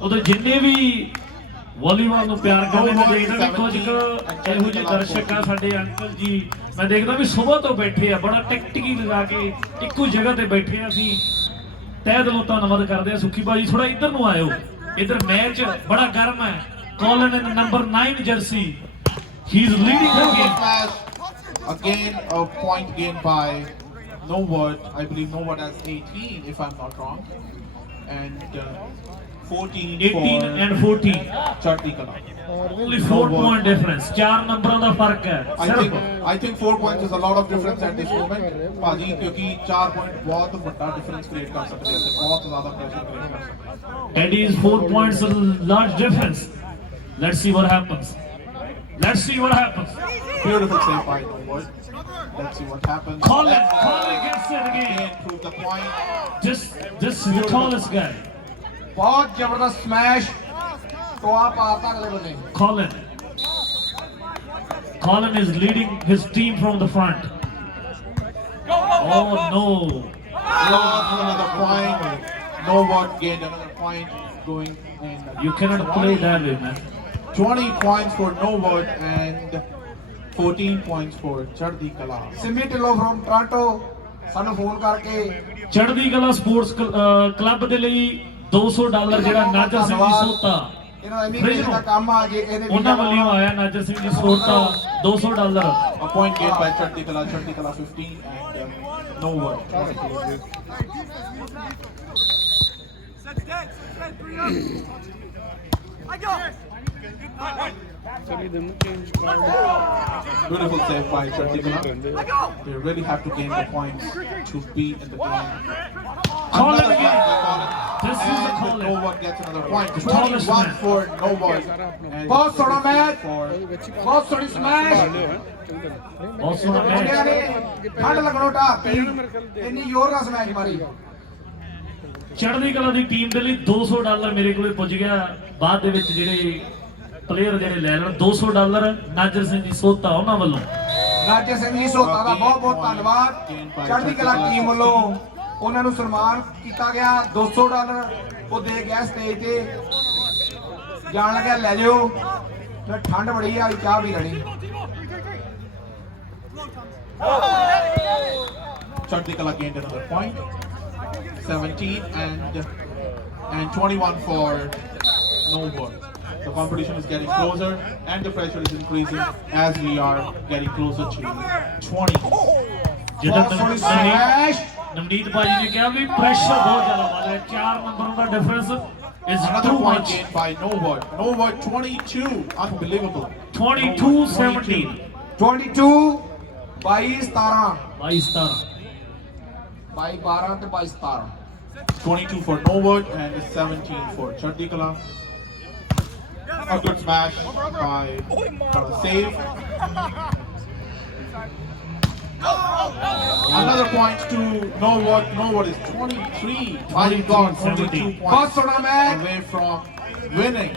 ਉਹਦੇ ਜਿੰਨੇ ਵੀ ਵਾਲੀਬਾਲ ਨੂੰ ਪਿਆਰ ਕਰਦੇ ਨੇ, ਦੇਖਦਾ ਵੀ ਕੁਝ ਕੁ ਇਹੋ ਜਿਹੇ ਦਰਸ਼ਕ ਆ ਸਾਡੇ ਅੰਕਲ ਜੀ, ਮੈਂ ਦੇਖਦਾ ਵੀ ਸਵੇਰ ਤੋਂ ਬੈਠੇ ਆ, ਬੜਾ ਟਿਕਟਿਕੀ ਲਗਾ ਕੇ ਇੱਕੋ ਜਗ੍ਹਾ ਤੇ ਬੈਠੇ ਆ। ਅਸੀਂ ਤਹਿ ਦਿਲੋਂ ਧੰਨਵਾਦ ਕਰਦੇ ਆ। ਸੁੱਖੀ ਬਾਜੀ ਥੋੜਾ ਇੱਧਰ ਨੂੰ ਆਇਓ, ਇੱਧਰ ਮੈਚ ਬੜਾ ਗਰਮ ਹੈ। Colin in number 9 jersey, he's leading the Beautiful game. smash. Again, a point gained by Nowhat. I believe Nowhat has 18, if I'm not wrong. And 14 18 for and 14 Chatti Kala. only 4-point difference 4 ਨੰਬਰਾਂ ਦਾ ਫਰਕ ਹੈ ਸਿਰਫ I think 4 points is a lot of difference at this moment. ਭਾਜੀ ਕਿਉਂਕਿ 4 point ਬਹੁਤ ਵੱਡਾ difference create ਕਰ ਸਕਦੇ ਹਨ ਤੇ ਬਹੁਤ ਜ਼ਿਆਦਾ pressure create ਕਰ ਸਕਦੇ ਹਨ. That is 4 points a large difference. Let's see what happens. Let's see what happens. Beautiful save by Norwood. Let's see what happens. Colin gets it again. Again, prove the point. This is the tallest guy. ਬਹੁਤ ਜ਼ਬਰਦस्त ਸਮੈਸ਼ ਟੋਆ ਪਾਤਾ ਅਗਲੇ ਬੰਨੇ Colin is leading his team from the front. Oh no. Lost another point. Norwood gained another point going in. You cannot play that way, man. 20 points for Norwood and 14 points for Chatti Kala. Simmi Dhillon from Toronto ਸਾਨੂੰ ਫੋਨ ਕਰਕੇ ਚੜ੍ਹਦੀ ਕਲਾ sports club ਦੇ ਲਈ $200 ਜਿਹੜਾ ਨਾਜਰ ਸਿੰਘ ਜੀ ਸੋਤਾ ਇਹਨਾਂ ਦਾ ਇਮੀਗ੍ਰੇਸ਼ਨ ਦਾ ਕੰਮ ਆ ਜੇ ਇਹਦੇ ਉਹਨਾਂ ਵੱਲੋਂ ਆਇਆ ਨਾਜਰ ਸਿੰਘ ਜੀ ਸੋਤਾ $200 A point gained by Chatti Kala 15 and Norwood. I go. Beautiful save by Chatti Kala. They really have to gain the points to be in the game. Colin Another again. point by Colin. This is a And Colin. Norwood gets another point. The tallest 21 man. for Norwood. And ਬਹੁਤ ਸੋਹਣਾ match for ਬਹੁਤ ਸੋਹਣੀ ਸਮੈਸ਼ ਬਹੁਤ ਸੋਹਣਾ ਮੁੰਡਿਆਂ ਮੈਚ ਨੇ ਠੰਡ ਲੱਗਣੋਂ ਢਾਤੀ ਇੰਨੀ ਜ਼ੋਰ ਨਾਲ ਸਮੈਸ਼ ਮਾਰੀ ਚੜ੍ਹਦੀ ਕਲਾ ਦੀ ਟੀਮ ਦੇ ਲਈ $200 ਮੇਰੇ ਕੋਲੇ ਪੁੱਜ ਗਿਆ ਬਾਅਦ ਦੇ ਵਿੱਚ ਜਿਹੜੇ ਪਲੇਅਰ ਜਿਹੜੇ ਲੈ ਲੈਣ $200 ਨਾਜਰ ਸਿੰਘ ਜੀ ਸੋਤਾ ਉਹਨਾਂ ਵੱਲੋਂ ਨਾਜਰ ਸਿੰਘ ਜੀ ਸੋਤਾ ਦਾ ਬਹੁਤ ਬਹੁਤ ਧੰਨਵਾਦ ਚੜ੍ਹਦੀ ਕਲਾ ਟੀਮ ਵੱਲੋਂ ਉਹਨਾਂ ਨੂੰ ਸਨਮਾਨ ਕੀਤਾ ਗਿਆ $200 ਉਹ ਦੇ ਗਿਆ ਸਟੇਜ ਤੇ ਜਾਣ ਲੱਗਿਆ ਲੈ ਜਾਓ ਤੇ ਠੰਡ ਬੜੀ ਆ ਚਾਹ ਵੀ ਲੈਣੀ Chatti Kala gained another point. 17 and 21 for Norwood. The competition is getting closer and the pressure is increasing as we are getting closer to 20. ਜਦੋਂ ਬਹੁਤ ਸੋਹਣੀ ਸਮੈਸ਼ ਨਵਨੀਤ ਭਾਜੀ ਨੇ ਕਿਹਾ ਵੀ ਪ੍ਰੈਸ਼ਰ ਬਹੁਤ ਜ਼ਿਆਦਾ ਵੱਧ ਰਿਹਾ 4 ਨੰਬਰਾਂ ਦਾ difference is Another two point much gained by Norwood. Norwood 22. Unbelievable. 22-17 22 22 17 22-17 22 12 ਤੇ 22 17 22 for Norwood and 17 for Chatti Kala. A good smash by save. Another point to Norwood. Norwood is 23. My God, only 2 ਬਹੁਤ points ਸੋਹਣਾ match away from winning.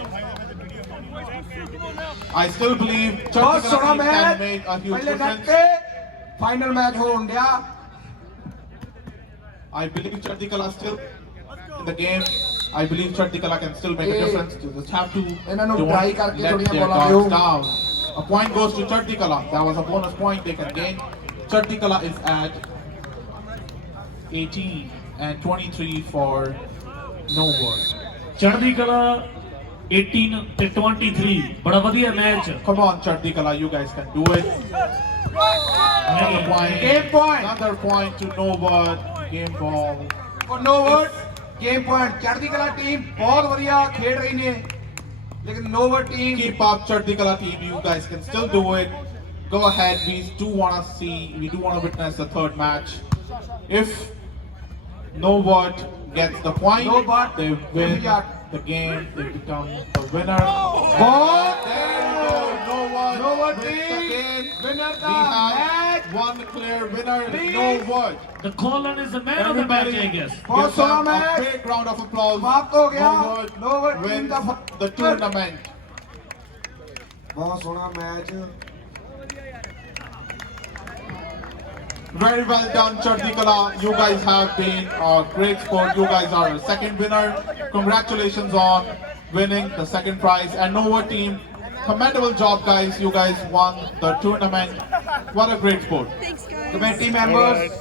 I still believe ਬਹੁਤ Chatti ਸੋਹਣਾ Kala team match can make a huge ਪਹਿਲੇ net difference. ਤੇ final match ਹੋਣ ਡਿਆ I believe Chatti Kala still in the game. I believe Chatti Kala can still make a difference. You just have to ਇਹਨਾਂ ਨੂੰ don't try ਕਰਕੇ let ਥੋੜੀਆਂ their ਬਾਲਾਂ guards ਦਿਓ down. A point goes to Chatti Kala. That was a bonus point they can gain. Chatti Kala is at 18 and 23 for Norwood. ਚੜ੍ਹਦੀ ਕਲਾ 18 ਤੇ 23 ਬੜਾ ਵਧੀਆ match Come on, Chatti Kala, you guys can do it. Another point. Game point. Another point to Norwood. Game ball. ਔਰ ਨੋਵਰਟ game point ਚੜ੍ਹਦੀ ਕਲਾ ਟੀਮ ਬਹੁਤ ਵਧੀਆ ਖੇਡ ਰਹੀ ਨੇ ਲੇਕਿਨ ਨੋਵਰਟ team Keep up, Chatti Kala team. You guys can still do it. Go ahead. We do want to witness the third match. If Norwood gets the point, Norwood, they win the game. They become the winner. ਬਹੁਤ There you go. Norwood Norwood wins the team game. winner We the have match one clear winner. Please. Norwood. the Colin is the man of the match I guess ਬਹੁਤ Give ਸੋਹਣਾ them a match big round of applause. ਸਮਾਪਤ ਹੋ ਗਿਆ Norwood Norwood team wins ਦਾ the tournament. ਬਹੁਤ ਸੋਹਣਾ match Very well done, Chatti Kala. You guys have been a great sport. You guys are a second winner. Congratulations on winning the second prize. And Norwood team, commendable job, guys. You guys won the tournament. What a great sport. Committee members